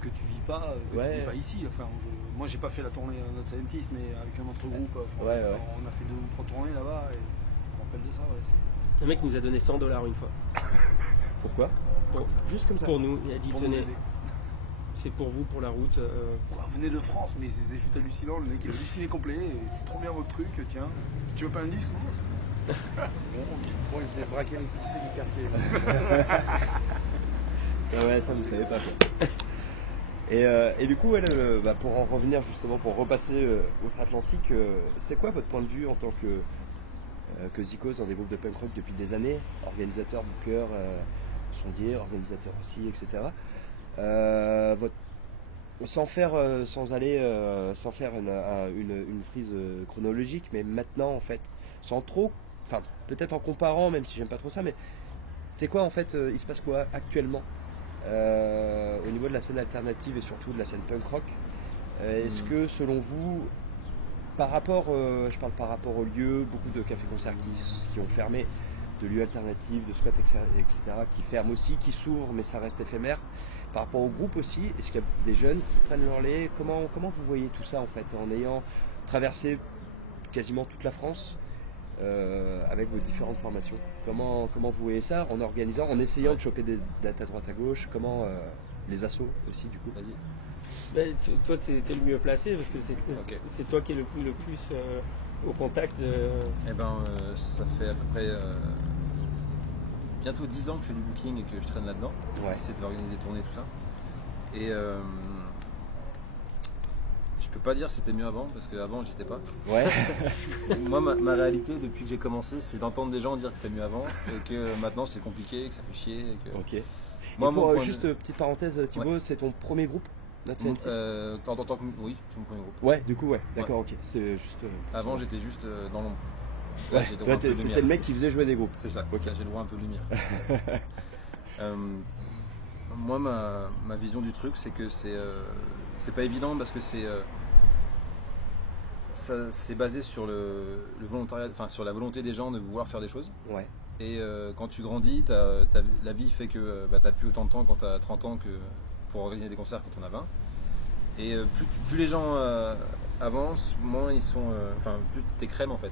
que tu vis pas, tu vis pas ici. Enfin, moi j'ai pas fait la tournée Not Scientist, mais avec un autre groupe, on a fait 2 ou 3 tournées là-bas et je me rappelle de ça. Un mec nous a donné $100 une fois. Pourquoi? Juste comme ça. Pour nous, il a dit Pour tenez, nous aider. c'est pour vous, pour la route. Quoi, venez de France, mais c'est juste hallucinant, le mec il est halluciné complet, et c'est trop bien votre truc, tiens. Tu veux pas un disque? Bon, il venait braquer l'épicier du quartier. Ça vous savez pas, quoi. Et du coup, pour en revenir justement, pour repasser outre-Atlantique, c'est quoi votre point de vue en tant que Zikos dans des groupes de punk rock depuis des années, organisateur, booker, sondier, organisateur aussi, etc. sans faire une frise chronologique, mais maintenant en fait, sans trop, enfin peut-être en comparant, même si j'aime pas trop ça, mais c'est quoi en fait, il se passe quoi actuellement au niveau de la scène alternative et surtout de la scène punk rock? Est-ce que selon vous, par rapport, je parle par rapport aux lieux, beaucoup de cafés-concerts qui ont fermé, de lieux alternatifs, de squats, etc., qui ferment aussi, qui s'ouvrent, mais ça reste éphémère. Par rapport au groupe aussi, est-ce qu'il y a des jeunes qui prennent leur lait? Comment vous voyez tout ça en fait, en ayant traversé quasiment toute la France avec vos différentes formations? Comment vous voyez ça en organisant, en essayant de choper des dates à droite à gauche? Comment les assos aussi du coup? Vas-y. Ben, toi, tu es le mieux placé parce que c'est toi qui es le plus au contact de... Eh ben, ça fait à peu près bientôt 10 ans que je fais du booking et que je traîne là-dedans. J'essaie de l'organiser, des tournées, tout ça. Et je peux pas dire c'était mieux avant parce qu'avant j'étais pas. Ouais. Moi, ma réalité depuis que j'ai commencé, c'est d'entendre des gens dire que c'était mieux avant et que maintenant c'est compliqué, que ça fait chier. Et que... Ok. Moi, et pour, juste petite parenthèse, Thibaut, c'est ton premier groupe? En tant que oui, c'est mon premier groupe. Ouais, du coup, ouais, d'accord, ok. C'est juste. Avant, j'étais juste dans l'ombre. Ouais, toi, t'étais le mec qui faisait jouer des groupes. C'est ça, ok, j'ai le droit un peu de lumière. Moi, ma vision du truc, c'est que c'est pas évident parce que c'est basé sur le volontariat, enfin sur la volonté des gens de vouloir faire des choses. Ouais. Et quand tu grandis, la vie fait que t'as plus autant de temps quand t'as 30 ans que pour organiser des concerts quand on a 20. Et plus les gens avancent, moins ils sont. Enfin, plus t'es crème en fait.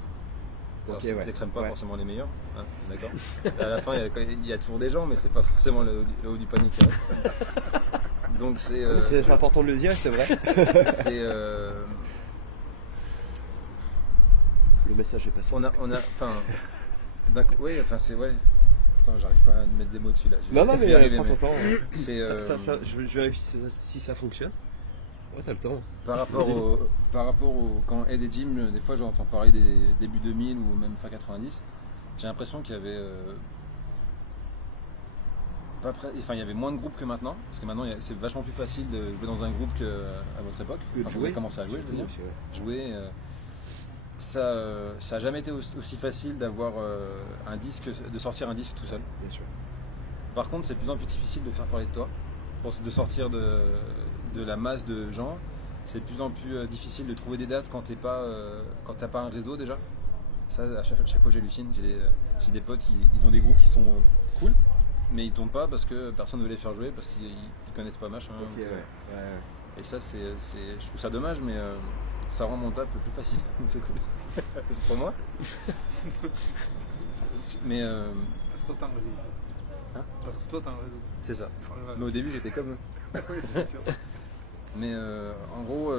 Alors, okay, les crèmes pas forcément les meilleurs, hein, d'accord. À la fin, il y a toujours des gens, mais c'est pas forcément le haut du panier qui reste. Donc c'est important de le dire, c'est vrai. C'est. Le message est passé. On a, enfin. Oui, enfin c'est ouais. Attends, j'arrive pas à mettre des mots dessus là. Non, mais prends ton temps. Je vérifie si ça fonctionne. Ouais, t'as le temps. Par rapport au quand Ed et Jim, des fois j'entends parler des débuts 2000 ou même fin 90. J'ai l'impression qu'il y avait il y avait moins de groupes que maintenant, parce que maintenant c'est vachement plus facile de jouer dans un groupe qu'à votre époque. Quand vous avez commencé à jouer, je veux dire. Jouer. Ça a jamais été aussi facile d'avoir un disque, de sortir un disque tout seul. Bien sûr. Par contre, c'est de plus en plus difficile de faire parler de toi, de sortir de la masse de gens. C'est de plus en plus difficile de trouver des dates quand t'as pas un réseau déjà. Ça, à chaque fois j'hallucine. J'ai des potes, ils ont des groupes qui sont cool, mais ils tombent pas parce que personne ne veut les faire jouer parce qu'ils connaissent pas machin. Okay, donc, ouais. Et ça, je trouve ça dommage, mais ça rend mon taf plus facile. C'est cool. C'est pour moi. Mais parce que toi t'as un réseau aussi. Hein? Parce que toi t'as un réseau. C'est ça. Mais au début j'étais comme eux. Oui, bien sûr. Mais en gros,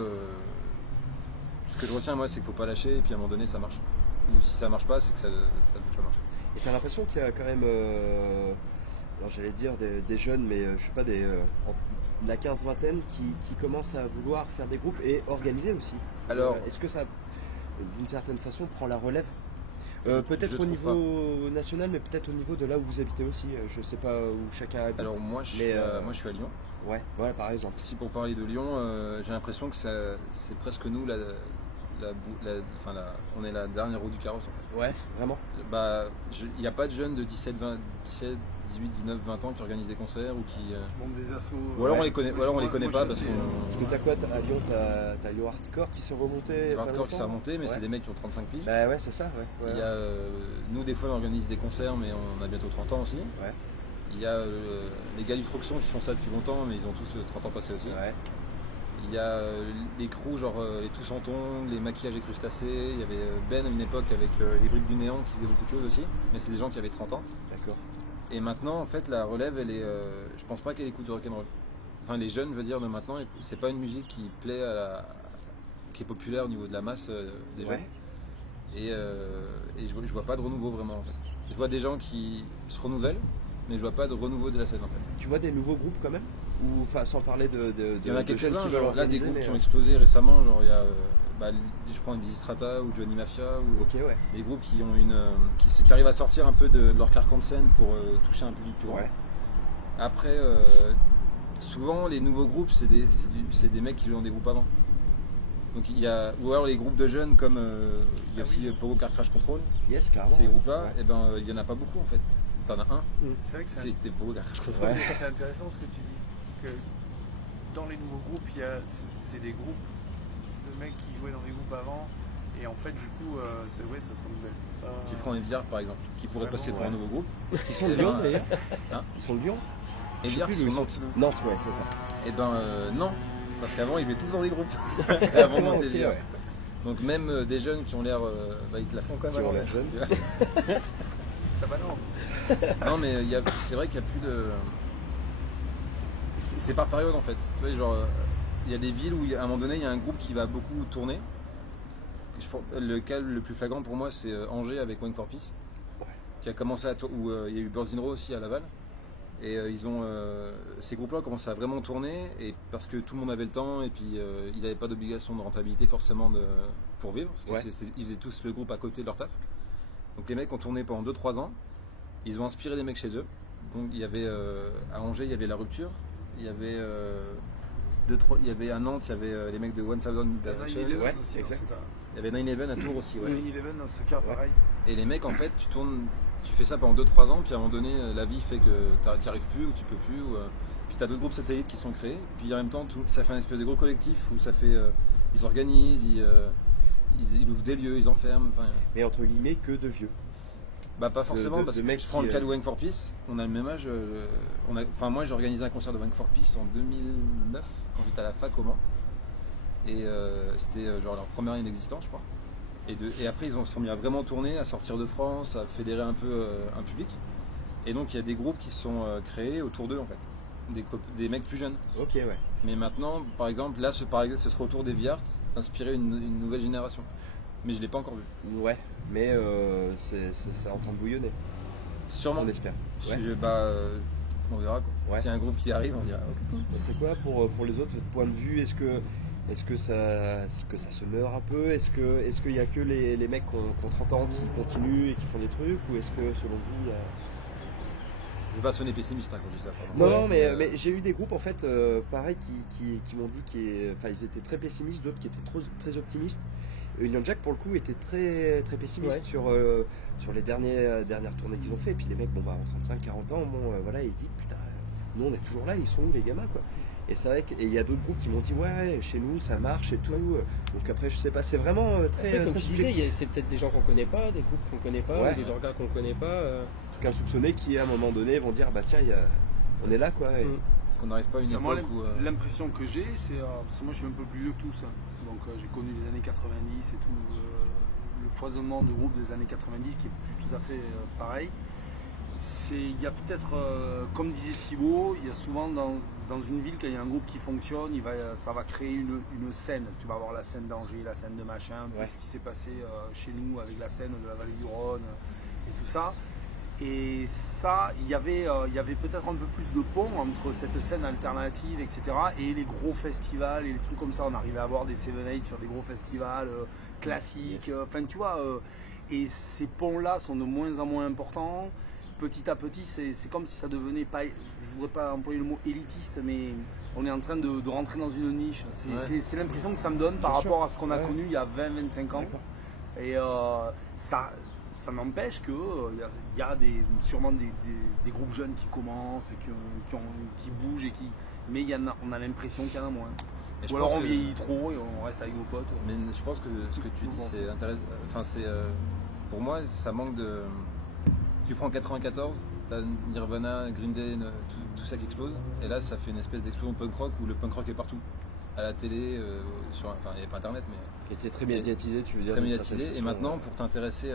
ce que je retiens moi, c'est qu'il faut pas lâcher et puis à un moment donné ça marche. Ou si ça marche pas, c'est que ça peut pas marcher. Et t'as l'impression qu'il y a quand même, alors j'allais dire des jeunes, mais je sais pas, la quinze-vingtaine qui commencent à vouloir faire des groupes et organiser aussi. Alors, est-ce que ça, d'une certaine façon, prend la relève? Peut-être au niveau national, mais peut-être au niveau de là où vous habitez aussi. Je sais pas où chacun habite. Alors moi je suis à Lyon. Ouais, par exemple. Si pour parler de Lyon, j'ai l'impression que c'est presque nous on est la dernière roue du carrosse en fait. Ouais, vraiment. Il n'y a pas de jeunes de 18, 19, 20 ans qui organisent des concerts ou qui montent des assos. Ou alors on les connaît, pas parce qu'on. T'as quoi à Lyon, t'as Yo Hardcore qui s'est remonté. Yo Hardcore qui s'est remonté, mais c'est des mecs qui ont 35 piges. Bah ouais, c'est ça. Ouais. Il y a nous des fois on organise des concerts, mais on a bientôt 30 ans aussi. Ouais. Il y a les gars du Troxon qui font ça depuis longtemps, mais ils ont tous 30 ans passés aussi. Ouais. Il y a les crews genre les Tous en Tongs, les maquillages et crustacés. Il y avait Ben à une époque avec les briques du néant qui faisaient beaucoup de choses aussi, mais c'est des gens qui avaient 30 ans. D'accord. Et maintenant en fait la relève elle est, je pense pas qu'elle écoute du rock'n'roll. Enfin les jeunes je veux dire de maintenant, c'est pas une musique qui plaît qui est populaire au niveau de la masse des jeunes. Et je vois pas de renouveau vraiment en fait. Je vois des gens qui se renouvellent, mais je vois pas de renouveau de la scène en fait. Tu vois des nouveaux groupes quand même? Ou enfin sans parler de il y en a quelques-uns, genre là des groupes qui ont mais... explosé récemment, genre il y a je prends une Distrata ou Johnny Mafia ou des groupes qui ont qui arrivent à sortir un peu de leur carcan de scène pour toucher un public plus grand. Ouais. Après souvent les nouveaux groupes c'est des mecs qui jouent dans des groupes avant. Donc ou alors les groupes de jeunes comme il y a aussi Pogo Car Crash Control. Yes, carrément. Ces groupes-là, et il y en a pas beaucoup en fait. T'en as un. C'est vrai que c'était Pogo Car Crash Control. C'est intéressant ce que tu dis. Que dans les nouveaux groupes, c'est des groupes de mecs qui jouaient dans des groupes avant. Et en fait, du coup, ça se renouvelle. Tu prends Eviar par exemple, qui pourrait passer pour un nouveau groupe. Parce qu'ils sont de Lyon d'ailleurs. Ils sont de Lyon. Eviar, ils sont Nantes. Nantes, ouais, c'est ça. Et non. Parce qu'avant, ils étaient tous dans des groupes. Avant de monter Eviar. Ouais. Donc même des jeunes qui ont l'air, ils te la font quand même. Qui ont l'air jeunes. Ça balance. Non mais c'est vrai qu'il n'y a plus de... C'est par période en fait. Tu vois, genre, il y a des villes où à un moment donné, il y a un groupe qui va beaucoup tourner. Le cas le plus flagrant pour moi, c'est Angers avec Wang for Peace, qui a commencé où il y a eu Birds in Row aussi à Laval. Et ces groupes-là ont commencé à vraiment tourner, et parce que tout le monde avait le temps, et puis ils n'avaient pas d'obligation de rentabilité forcément pour vivre, parce qu'ils faisaient tous le groupe à côté de leur taf. Donc les mecs ont tourné pendant 2-3 ans, ils ont inspiré des mecs chez eux. Donc il y avait à Angers, il y avait La Rupture, il y avait à Nantes, il y avait les mecs de 1000 Directions. Il y avait 9/11 à Tours aussi. 9/11 dans ce cas, pareil. Et les mecs, en fait, tu fais ça pendant 2-3 ans, puis à un moment donné, la vie fait que tu n'y arrives plus ou tu peux plus. Puis tu as d'autres groupes satellites qui sont créés, puis en même temps, ça fait un espèce de gros collectif où ça fait. Ils organisent, ils ouvrent des lieux, ils enferment. Mais entre guillemets, que de vieux. Bah, pas forcément, parce que je prends le cas de Wang for Peace, on a le même âge. Moi, j'ai organisé un concert de Wang for Peace en 2009, quand j'étais à la fac au Mans. Et c'était genre leur première année d'existence, je crois. Et après, ils se sont mis à vraiment tourner, à sortir de France, à fédérer un peu un public. Et donc, il y a des groupes qui se sont créés autour d'eux, en fait. Des mecs plus jeunes. Ok, ouais. Mais maintenant, par exemple, là, ce serait autour des V-Art d'inspirer une nouvelle génération. Mais je ne l'ai pas encore vu. Ouais, mais c'est en train de bouillonner. Sûrement. On espère. Ouais. On verra quoi. Ouais. S'il y a un groupe qui arrive, on dira. C'est quoi pour les autres, votre point de vue? Est-ce que ça se meurt un peu? Est-ce qu'il n'y a que les mecs qui ont 30 ans qui continuent et qui font des trucs? Ou est-ce que selon vous il y a... Je ne veux pas sonner pessimiste quand je dis ça. Non, mais j'ai eu des groupes en fait pareil qui m'ont dit ils étaient très pessimistes, d'autres qui étaient très optimistes. Union Jack pour le coup était très, très pessimiste sur les dernières tournées qu'ils ont fait. Et puis les mecs, en 35-40 ans, ils disent putain, nous on est toujours là, ils sont où les gamins quoi? Et c'est vrai qu'il y a d'autres groupes qui m'ont dit ouais, chez nous ça marche et tout. Donc après je sais pas, c'est vraiment très comme tu disais, c'est peut-être des gens qu'on connaît pas, des groupes qu'on connaît pas, ou des orgas qu'on connaît pas. En tout cas soupçonnés qui à un moment donné vont dire bah tiens on est là quoi. Parce qu'on n'arrive pas à une époque où... L'impression que j'ai, c'est parce que moi je suis un peu plus vieux que tout ça. Donc j'ai connu les années 90 et tout, le foisonnement de groupes des années 90 qui est tout à fait pareil. Il y a peut-être, comme disait Thibaut, il y a souvent dans une ville, quand il y a un groupe qui fonctionne, ça va créer une scène. Tu vas avoir la scène d'Angers, la scène de machin, ce qui s'est passé chez nous avec la scène de la vallée du Rhône et tout ça. Et ça, il y avait peut-être un peu plus de pont entre cette scène alternative, etc. et les gros festivals et les trucs comme ça. On arrivait à avoir des 7-8 sur des gros festivals classiques. Enfin, tu vois, et ces ponts-là sont de moins en moins importants. Petit à petit, c'est comme si ça devenait pas, je voudrais pas employer le mot élitiste, mais on est en train de rentrer dans une niche. C'est l'impression que ça me donne par rapport à ce qu'on a connu il y a 20-25 ans. Et ça n'empêche qu'il y a sûrement des groupes jeunes qui commencent, et qui bougent, mais on a l'impression qu'il y en a moins. Ou alors on vieillit trop et on reste avec nos potes. Mais je pense que ce que tu dis c'est intéressant. Enfin, pour moi ça manque de... Tu prends 94, t'as Nirvana, Green Day, tout ça qui explose, et là ça fait une espèce d'explosion de punk rock où le punk rock est partout. À la télé, il n'y avait pas internet, mais... Qui était très médiatisé, tu veux dire. Très médiatisé, et maintenant pour t'intéresser...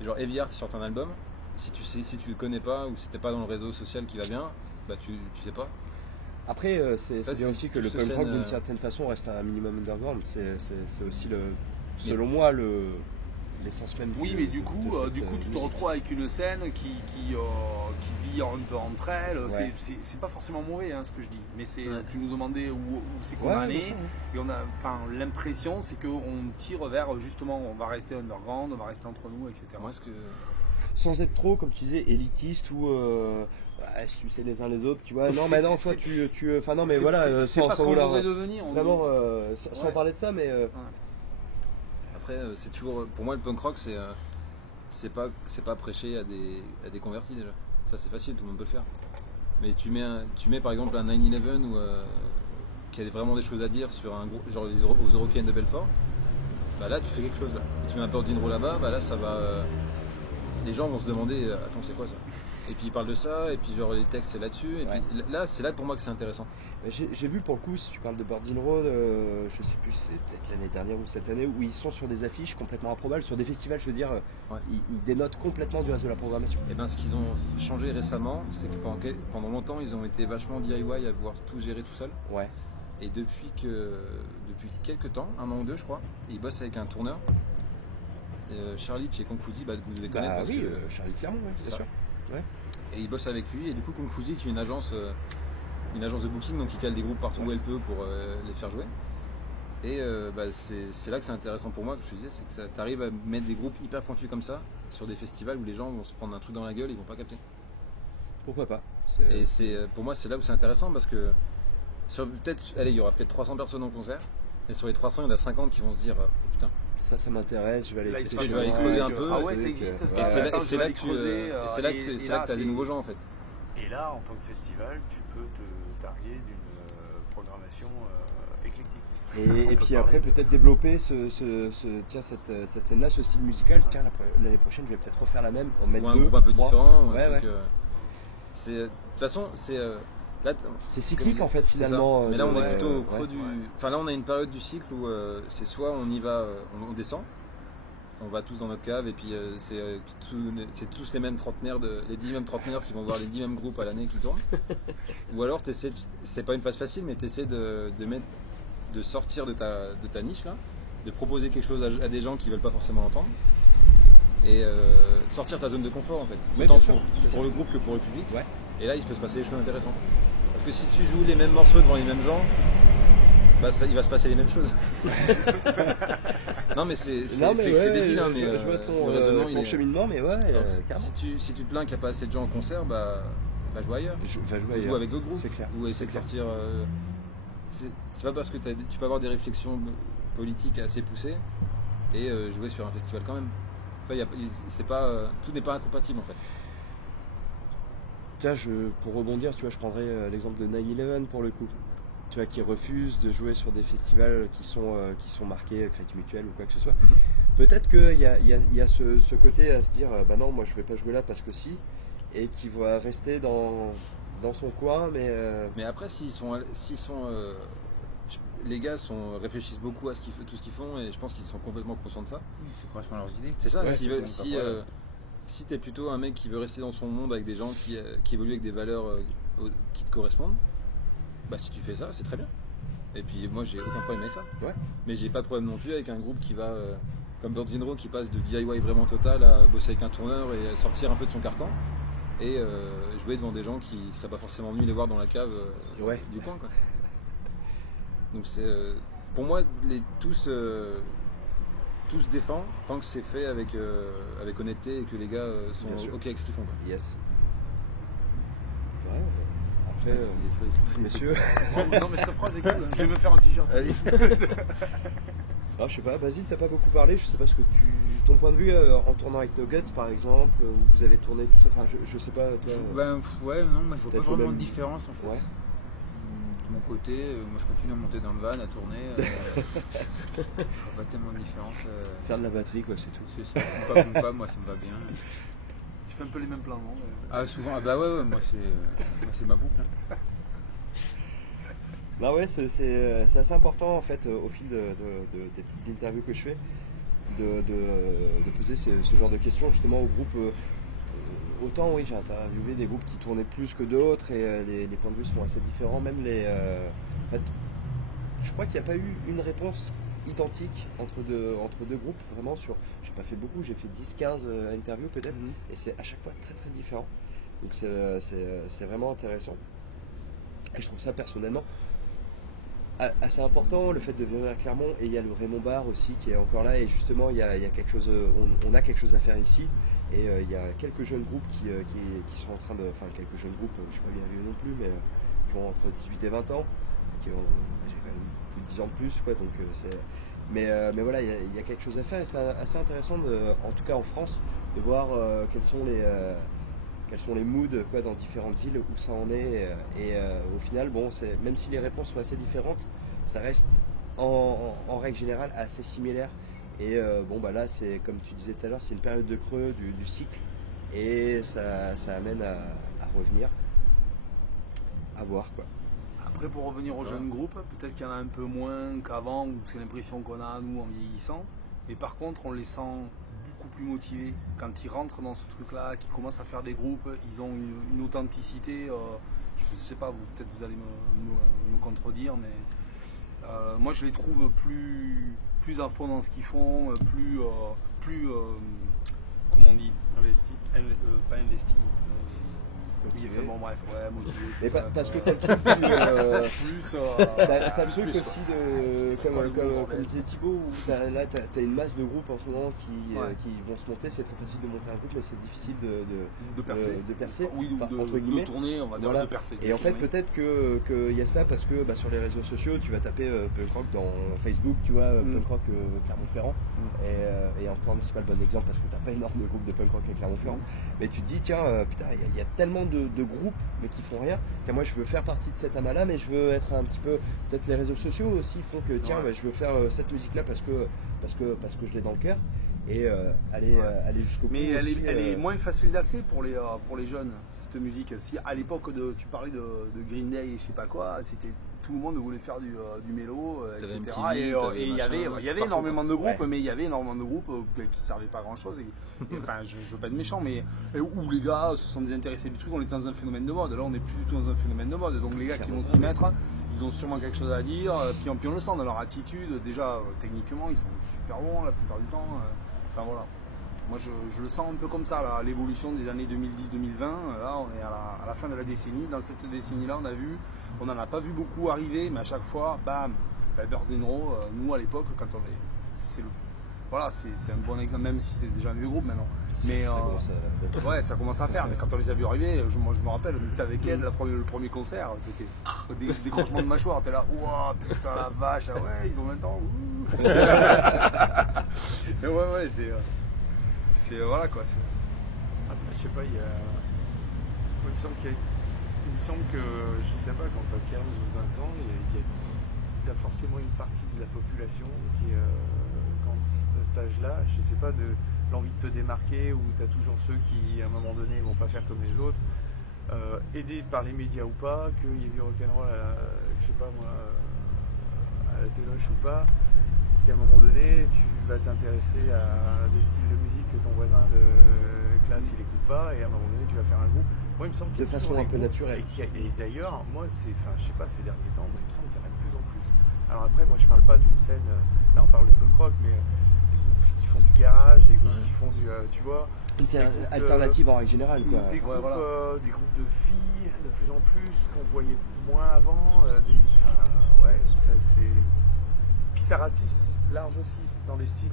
genre Eviart sort un album, si tu le connais pas ou si t'es pas dans le réseau social qui va bien, bah tu sais pas. Après c'est bien aussi que le punk rock d'une certaine façon reste un minimum underground, c'est aussi selon moi l'essence même. Oui, mais du coup tu te retrouves avec une scène qui vit un peu entre elles. C'est pas forcément mauvais ce que je dis, mais tu nous demandais où c'est qu'on allait, et on a l'impression c'est qu'on tire vers justement on va rester underground, on va rester entre nous, etc. Moi, sans être trop, comme tu disais, élitiste ou sucer les uns les autres, tu vois. Non, mais non, toi, enfin, non, mais voilà, sans vouloir. Vraiment, sans parler de ça, mais. Après, c'est toujours. Pour moi, le punk rock, c'est pas prêcher à des convertis déjà. Ça, c'est facile, tout le monde peut le faire. Mais tu mets par exemple un 9/11 qui a vraiment des choses à dire sur un groupe, genre aux Eurocaines de Belfort. Bah là, tu fais quelque chose là. Et tu mets un peu d'Inro là-bas, bah là, ça va. Les gens vont se demander, attends, c'est quoi ça? Et puis ils parlent de ça, et puis genre les textes c'est là-dessus, et puis là c'est là pour moi que c'est intéressant. J'ai vu pour le coup, si tu parles de Boards in Road, je sais plus, c'est peut-être l'année dernière ou cette année, où ils sont sur des affiches complètement improbables, sur des festivals, je veux dire, ils dénotent complètement du reste de la programmation. Et bien ce qu'ils ont changé récemment, c'est que pendant longtemps ils ont été vachement DIY à pouvoir tout gérer tout seul. Ouais. Et depuis quelques temps, 1 an ou 2 je crois, ils bossent avec un tourneur. Charlie chez Kung Fuzi, vous devez connaître parce que Charlie Clermont, c'est sûr. Ouais. Et il bosse avec lui, et du coup Kung Fuzi est une agence de booking, donc il cale des groupes partout où elle peut pour les faire jouer. Et c'est là que c'est intéressant pour moi, que je te disais, c'est que tu arrives à mettre des groupes hyper pointus comme ça sur des festivals où les gens vont se prendre un truc dans la gueule et ils vont pas capter. Pourquoi pas? Et pour moi c'est là où c'est intéressant, parce que il y aura peut-être 300 personnes en concert, et sur les 300 il y en a 50 qui vont se dire putain, ça m'intéresse, je vais aller creuser un peu. Ah ouais, ça existe ça. Et c'est là que tu as des nouveaux gens en fait. Et là, en tant que festival, tu peux te targuer d'une programmation éclectique. Et puis après, peut-être développer cette scène-là, ce style musical. Tiens, l'année prochaine, je vais peut-être refaire la même. On met un groupe un peu différent. De toute façon, c'est cyclique en fait finalement. Mais là on est plutôt au creux du. Enfin là on a une période du cycle où c'est soit on y va, on descend, on va tous dans notre cave et puis c'est tous les mêmes trentenaires, les 10 mêmes trentenaires qui vont voir les 10 mêmes groupes à l'année qui tournent. Ou alors c'est pas une phase facile, mais tu essaies de sortir de ta niche là, de proposer quelque chose à des gens qui veulent pas forcément l'entendre. Et sortir ta zone de confort en fait, autant pour le groupe que pour le public. Ouais. Et là il peut se passer des choses intéressantes. Parce que si tu joues les mêmes morceaux devant les mêmes gens, il va se passer les mêmes choses. Non mais c'est débile, hein, mais je vois ton cheminement, mais si tu te plains qu'il n'y a pas assez de gens en concert, va jouer ailleurs. Joue avec d'autres groupes. C'est clair. Ou essayer de sortir. C'est pas parce que tu peux avoir des réflexions politiques assez poussées et jouer sur un festival quand même. Enfin, tout n'est pas incompatible en fait. Tiens, pour rebondir, tu vois, je prendrais l'exemple de 9/11 pour le coup. Tu vois, qui refusent de jouer sur des festivals qui sont marqués Crédit Mutuel ou quoi que ce soit. Peut-être qu'il y a ce côté à se dire, bah non, moi je vais pas jouer là parce que si, et qui va rester dans son coin, mais après les gars réfléchissent beaucoup à tout ce qu'ils font, et je pense qu'ils sont complètement conscients de ça. Ça correspond à leurs idées. C'est ça. Si t'es plutôt un mec qui veut rester dans son monde avec des gens qui évoluent avec des valeurs qui te correspondent, bah si tu fais ça, c'est très bien. Et puis moi j'ai aucun problème avec ça. Ouais. Mais j'ai pas de problème non plus avec un groupe qui va, comme Boards in Road, qui passe de DIY vraiment total à bosser avec un tourneur et sortir un peu de son carcan et jouer devant des gens qui seraient pas forcément venus les voir dans la cave du coin quoi. Donc c'est pour moi tous se défend tant que c'est fait avec honnêteté et que les gars sont ok avec ce qu'ils font quoi. Yes. Ouais. Après, messieurs. Non mais cette phrase est cool. Je vais me faire un t-shirt. Alors, je sais pas, Basile, t'as pas beaucoup parlé. Je sais pas ce que ton point de vue en tournant avec No Guts par exemple, où vous avez tourné tout ça. Enfin, je sais pas toi. Non, moi je vois pas vraiment de différence en fait. Ouais. De mon côté, moi je continue à monter dans le van, à tourner. Je vois pas tellement de différence. Faire de la batterie quoi, c'est tout. C'est ça. Pas, moi ça me va bien. Tu fais un peu les mêmes plans, non? Ah souvent, moi c'est ma boucle. Hein. Bah ouais, c'est assez important en fait au fil des petites interviews que je fais de poser ce genre de questions justement au groupe. Autant oui, j'ai interviewé des groupes qui tournaient plus que d'autres et les points de vue sont assez différents. Même en fait, je crois qu'il n'y a pas eu une réponse identique entre deux groupes vraiment sur. J'ai pas fait beaucoup, j'ai fait 10-15 interviews peut-être et c'est à chaque fois très très différent. Donc c'est vraiment intéressant. Et je trouve ça personnellement assez important, le fait de venir à Clermont, et il y a le Raymond Bar aussi qui est encore là, et justement il y a quelque chose, on a quelque chose à faire ici, Et il y a quelques jeunes groupes qui sont en train de... Enfin, quelques jeunes groupes, je ne suis pas bien vieux non plus, mais qui ont entre 18 et 20 ans. J'ai quand même plus de 10 ans de plus, quoi, donc c'est... Mais voilà, il y a quelque chose à faire et c'est assez intéressant, en tout cas en France, de voir quels sont les moods quoi, dans différentes villes, où ça en est. Et au final, bon, même si les réponses sont assez différentes, ça reste en règle générale assez similaire. Et bon, bah là, c'est comme tu disais tout à l'heure, c'est une période de creux du cycle et ça amène à revenir, à voir quoi. Après, pour revenir aux jeunes groupes, peut-être qu'il y en a un peu moins qu'avant, où c'est l'impression qu'on a, nous, en vieillissant. Mais par contre, on les sent beaucoup plus motivés. Quand ils rentrent dans ce truc-là, qu'ils commencent à faire des groupes, ils ont une authenticité. Je ne sais pas, peut-être vous allez me contredire, mais moi, je les trouve plus à fond dans ce qu'ils font, plus comment on dit, investi, pas investi. Oui, fait bon, bref, ouais, motivé. Mais ça, parce que t'as le truc t'as le truc plus, aussi comme disait Thibaut, où t'as une masse de groupes en ce moment qui vont se monter. C'est très facile de monter un groupe, mais c'est difficile de percer. Oui, entre guillemets. De tourner, on va dire, de percer. Et en fait, peut-être qu'il y a ça parce que sur les réseaux sociaux, tu vas taper punk rock dans Facebook, tu vois, punk rock Clermont-Ferrand. Et encore, c'est pas le bon exemple parce que t'as pas énorme de groupes de punk rock à Clermont-Ferrand. Mais tu te dis, tiens, putain, il y a tellement de groupes mais qui font rien. Tiens, moi je veux faire partie de cet amas-là, mais je veux être un petit peu. Peut-être les réseaux sociaux aussi font que tiens, je veux faire cette musique-là parce que je l'ai dans le cœur et aller jusqu'au bout. Mais elle est moins facile d'accès pour les jeunes, cette musique. Si à l'époque tu parlais de Green Day et je sais pas quoi, c'était tout le monde voulait faire du mélo, etc. Et il y avait énormément de groupes, mais il y avait énormément de groupes qui servaient pas à grand chose. Enfin, je veux pas être méchant, mais où les gars se sont désintéressés du truc, on était dans un phénomène de mode. Là, on n'est plus du tout dans un phénomène de mode. Donc les gars qui vont s'y mettre, ils ont sûrement quelque chose à dire. Puis on le sent dans leur attitude. Déjà, techniquement, ils sont super bons la plupart du temps. Enfin voilà. Moi, je le sens un peu comme ça, là, l'évolution des années 2010-2020. Là, on est à la fin de la décennie. Dans cette décennie-là, on n'en a pas vu beaucoup arriver, mais à chaque fois, bam, Birds in Row, nous, à l'époque, quand on est... C'est un bon exemple, même si c'est déjà un vieux groupe maintenant. Mais ça commence à faire. Mais quand on les a vus arriver, je me rappelle, on était avec elle, le premier concert, c'était des décrochements de mâchoire. T'es là, ouah, putain la vache, ah ouais, ils ont 20 ans. ouais, c'est voilà quoi. Après, je sais pas, il me semble que, je sais pas, quand t'as 15 ou 20 ans, t'as forcément une partie de la population qui, quand t'as cet âge-là, je sais pas, de l'envie de te démarquer, ou t'as toujours ceux qui, à un moment donné, vont pas faire comme les autres, aidés par les médias ou pas, qu'il y ait du rock'n'roll je sais pas moi, à la téloche ou pas. Qu'à un moment donné, tu vas t'intéresser à des styles de musique que ton voisin de classe il écoute pas, et à un moment donné tu vas faire un groupe. Moi il me semble qu'il y a de façon un peu naturelle. Et d'ailleurs, moi je sais pas, ces derniers temps, il me semble qu'il y en a de plus en plus. Alors après, moi je parle pas d'une scène, là on parle de punk rock, mais des groupes qui font du garage, des groupes qui font du, tu vois. Une scène alternative en règle générale quoi. Des groupes de filles de plus en plus qu'on voyait moins avant. C'est. Puis ça ratisse large aussi, dans des styles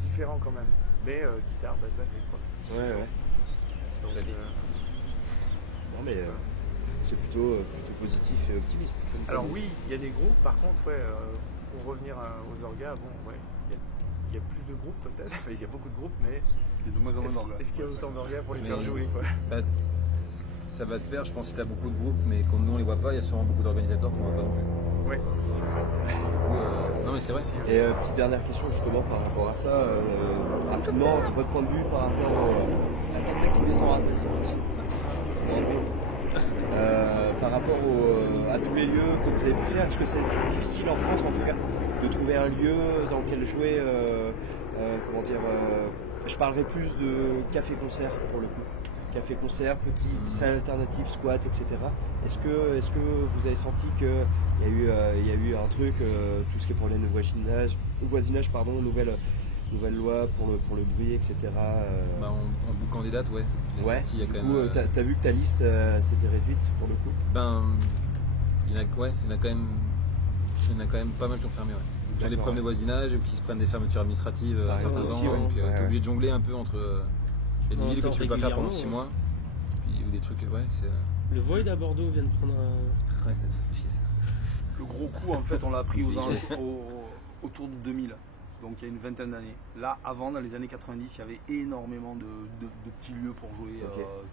différents quand même. Mais guitare, basse, batterie quoi. Ouais. Donc, non mais c'est plutôt positif et optimiste. Alors oui, il y a des groupes, par contre, pour revenir aux orgas, il y a plus de groupes peut-être, il y a beaucoup de groupes, mais il y a de moins en moins d'orgas. Est-ce qu'il y a autant d'orgas pour les faire jouer quoi? Ça va te faire, je pense que tu as beaucoup de groupes, mais comme nous on les voit pas, il y a sûrement beaucoup d'organisateurs qu'on voit pas non plus. Oui, non mais c'est vrai. Et petite dernière question justement par rapport à ça, rapidement, votre point de vue par rapport à quelqu'un qui descend à par rapport à tous les lieux que vous avez pu faire, est-ce que c'est difficile en France en tout cas de trouver un lieu dans lequel jouer, je parlerai plus de café-concert pour le coup. Café-concert, petite salle alternative, squat, etc. Est-ce que vous avez senti qu'il y a eu un truc, tout ce qui est problème de voisinage, nouvelle loi pour le bruit, etc. En bouquant des dates, ouais. Senti, y a quand même, t'as vu que ta liste s'était réduite pour le coup? Il y en a quand même pas mal qui ont fermé, ouais. Qui ont des problèmes de voisinage ou qui se prennent des fermetures administratives à certains temps, donc t'es obligé de jongler un peu entre Il y a des villes que tu peux pas faire pendant 6 mois. Puis, ou des trucs, ouais, c'est. Le Void à Bordeaux vient de prendre un. Ouais, ça fait chier ça. Le gros coup, en fait, on l'a pris autour de 2000. Donc il y a une vingtaine d'années. Là, avant, dans les années 90, il y avait énormément de petits lieux pour jouer,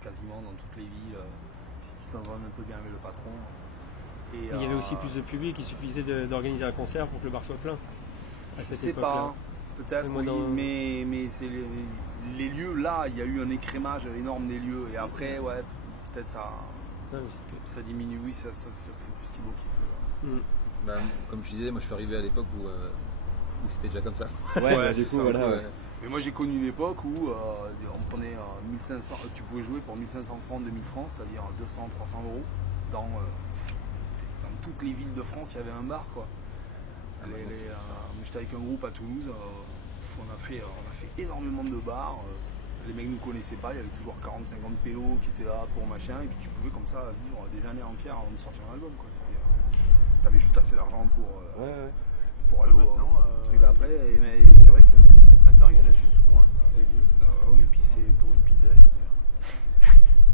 quasiment dans toutes les villes. Si tu t'entends un peu bien avec le patron. Et il y avait aussi plus de public, il suffisait d'organiser un concert pour que le bar soit plein. Je sais pas, peut-être, oui, mais c'est les lieux, là, il y a eu un écrémage énorme des lieux. Et après, ouais, peut-être ça diminue, oui, c'est plus Thibaut qui peut. Bah, comme je disais, moi je suis arrivé à l'époque où c'était déjà comme ça. Ouais, du coup, voilà. Ouais. Mais moi j'ai connu une époque où on prenait 1500, tu pouvais jouer pour 1500 francs, 2000 francs, c'est-à-dire 200, 300 euros. Dans toutes les villes de France, il y avait un bar, quoi. J'étais avec un groupe à Toulouse, on a fait énormément de bars. Les mecs ne nous connaissaient pas, il y avait toujours 40-50 PO qui étaient là pour machin, et puis tu pouvais comme ça vivre des années entières avant de sortir un album, quoi. T'avais juste assez d'argent pour aller au truc d'après, mais c'est vrai que maintenant il y en a juste moins des lieux, et puis c'est pour une pizza et de bière.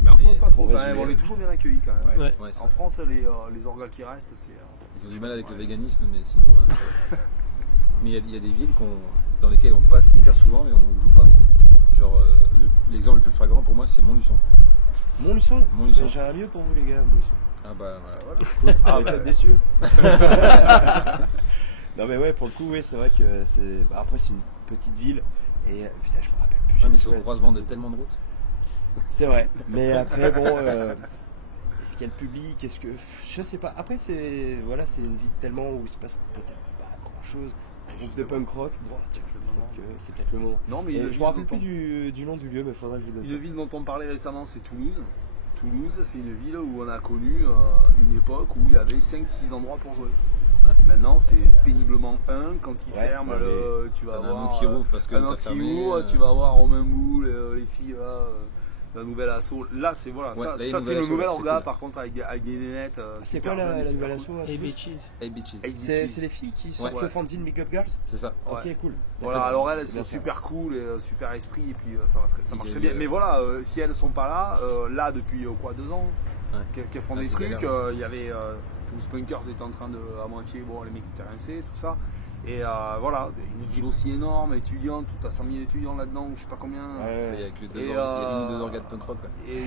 Mais en France pas trop quand même, on est toujours bien accueillis quand même. Ouais. Ouais, en France les orgas qui restent, ils ont du mal avec le véganisme, mais sinon mais il y a des villes dans lesquelles on passe hyper souvent mais on ne joue pas. Genre l'exemple le plus flagrant pour moi c'est Montluçon. Montluçon, j'ai un lieu pour vous les gars, Montluçon. Ah bah voilà. Cool. Ah bah déçu. Non mais ouais, pour le coup, oui, c'est vrai que c'est. Après, c'est une petite ville et putain, je me rappelle plus. Mais c'est au croisement de tellement de routes. C'est vrai. Mais après, bon, est-ce qu'il y a le public? Est-ce que je sais pas. Après, c'est une ville tellement où il se passe peut-être pas grand-chose. Un groupe de punk rock, bon, c'est peut-être le moment. Non, mais je me rappelle plus du nom du lieu, mais il faudrait que je vous donne. Une ville dont on parlait récemment, c'est Toulouse. Toulouse, c'est une ville où on a connu une époque où il y avait 5-6 endroits pour jouer. Ouais. Maintenant, c'est péniblement un. Quand ils ferment, tu vas avoir un autre qui rouvre parce que tu vas avoir Romain Moule, les filles la nouvelle asso. Là, c'est voilà, ça c'est le nouvel orga, par contre, avec des nénettes. C'est quoi la nouvelle asso? Hey Bitches. C'est les filles qui sortent le fanzine Big Up Girls? C'est ça. Ok, cool. Voilà, alors elles, c'est super cool et super esprit, et puis ça marche très bien. Mais voilà, si elles sont pas là depuis 2 ans, qu'elles font des trucs, il y avait. Tous Punkers étaient en train de, à moitié, bon, les mecs s'étaient rincés, tout ça. Et voilà, une ville aussi énorme, étudiante, tu as 100 000 étudiants là-dedans, ou je sais pas combien. Il y a que 2 orgas de punk rock. Et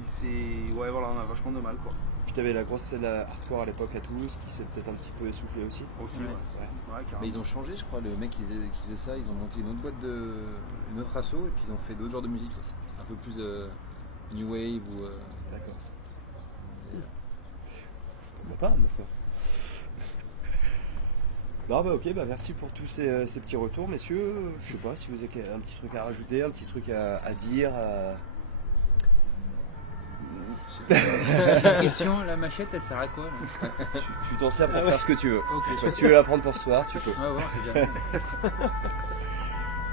c'est. Ouais, voilà, on a vachement de mal, quoi. Puis tu avais la grosse scène hardcore à l'époque à Toulouse qui s'est peut-être un petit peu essoufflée aussi. Mais ils ont changé, je crois, le mec qui faisait ça, ils ont monté une autre boîte une autre asso, et puis ils ont fait d'autres genres de musique. Un peu plus New Wave ou. D'accord. Pas me faire. Non bah ok, bah merci pour tous ces petits retours messieurs. Je sais pas si vous avez un petit truc à rajouter, un petit truc à dire. Question, la machette elle sert à quoi là? Tu t'en sers pour faire ce que tu veux. Okay. Si tu veux la prendre pour ce soir, tu peux. Ouais, c'est bien.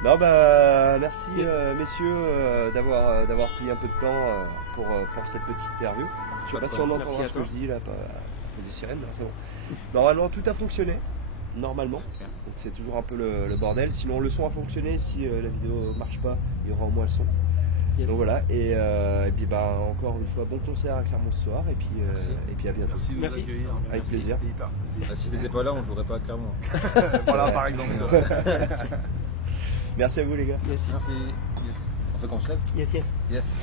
Non bah merci messieurs d'avoir pris un peu de temps pour cette petite interview. Je sais pas si on entend ce que je dis là, les sirènes, c'est bon. Normalement tout a fonctionné, normalement. Donc c'est toujours un peu le bordel. Sinon le son a fonctionné, si la vidéo marche pas, il y aura au moins le son. Yes. Donc voilà, et puis bah encore une fois bon concert à Clermont ce soir, et puis à bientôt. Merci. Avec plaisir. Si t'étais pas là, on jouerait pas à Clermont. Voilà par exemple. Merci à vous les gars. Yes. Merci. Yes. On fait qu'on se lève? Yes. Yes.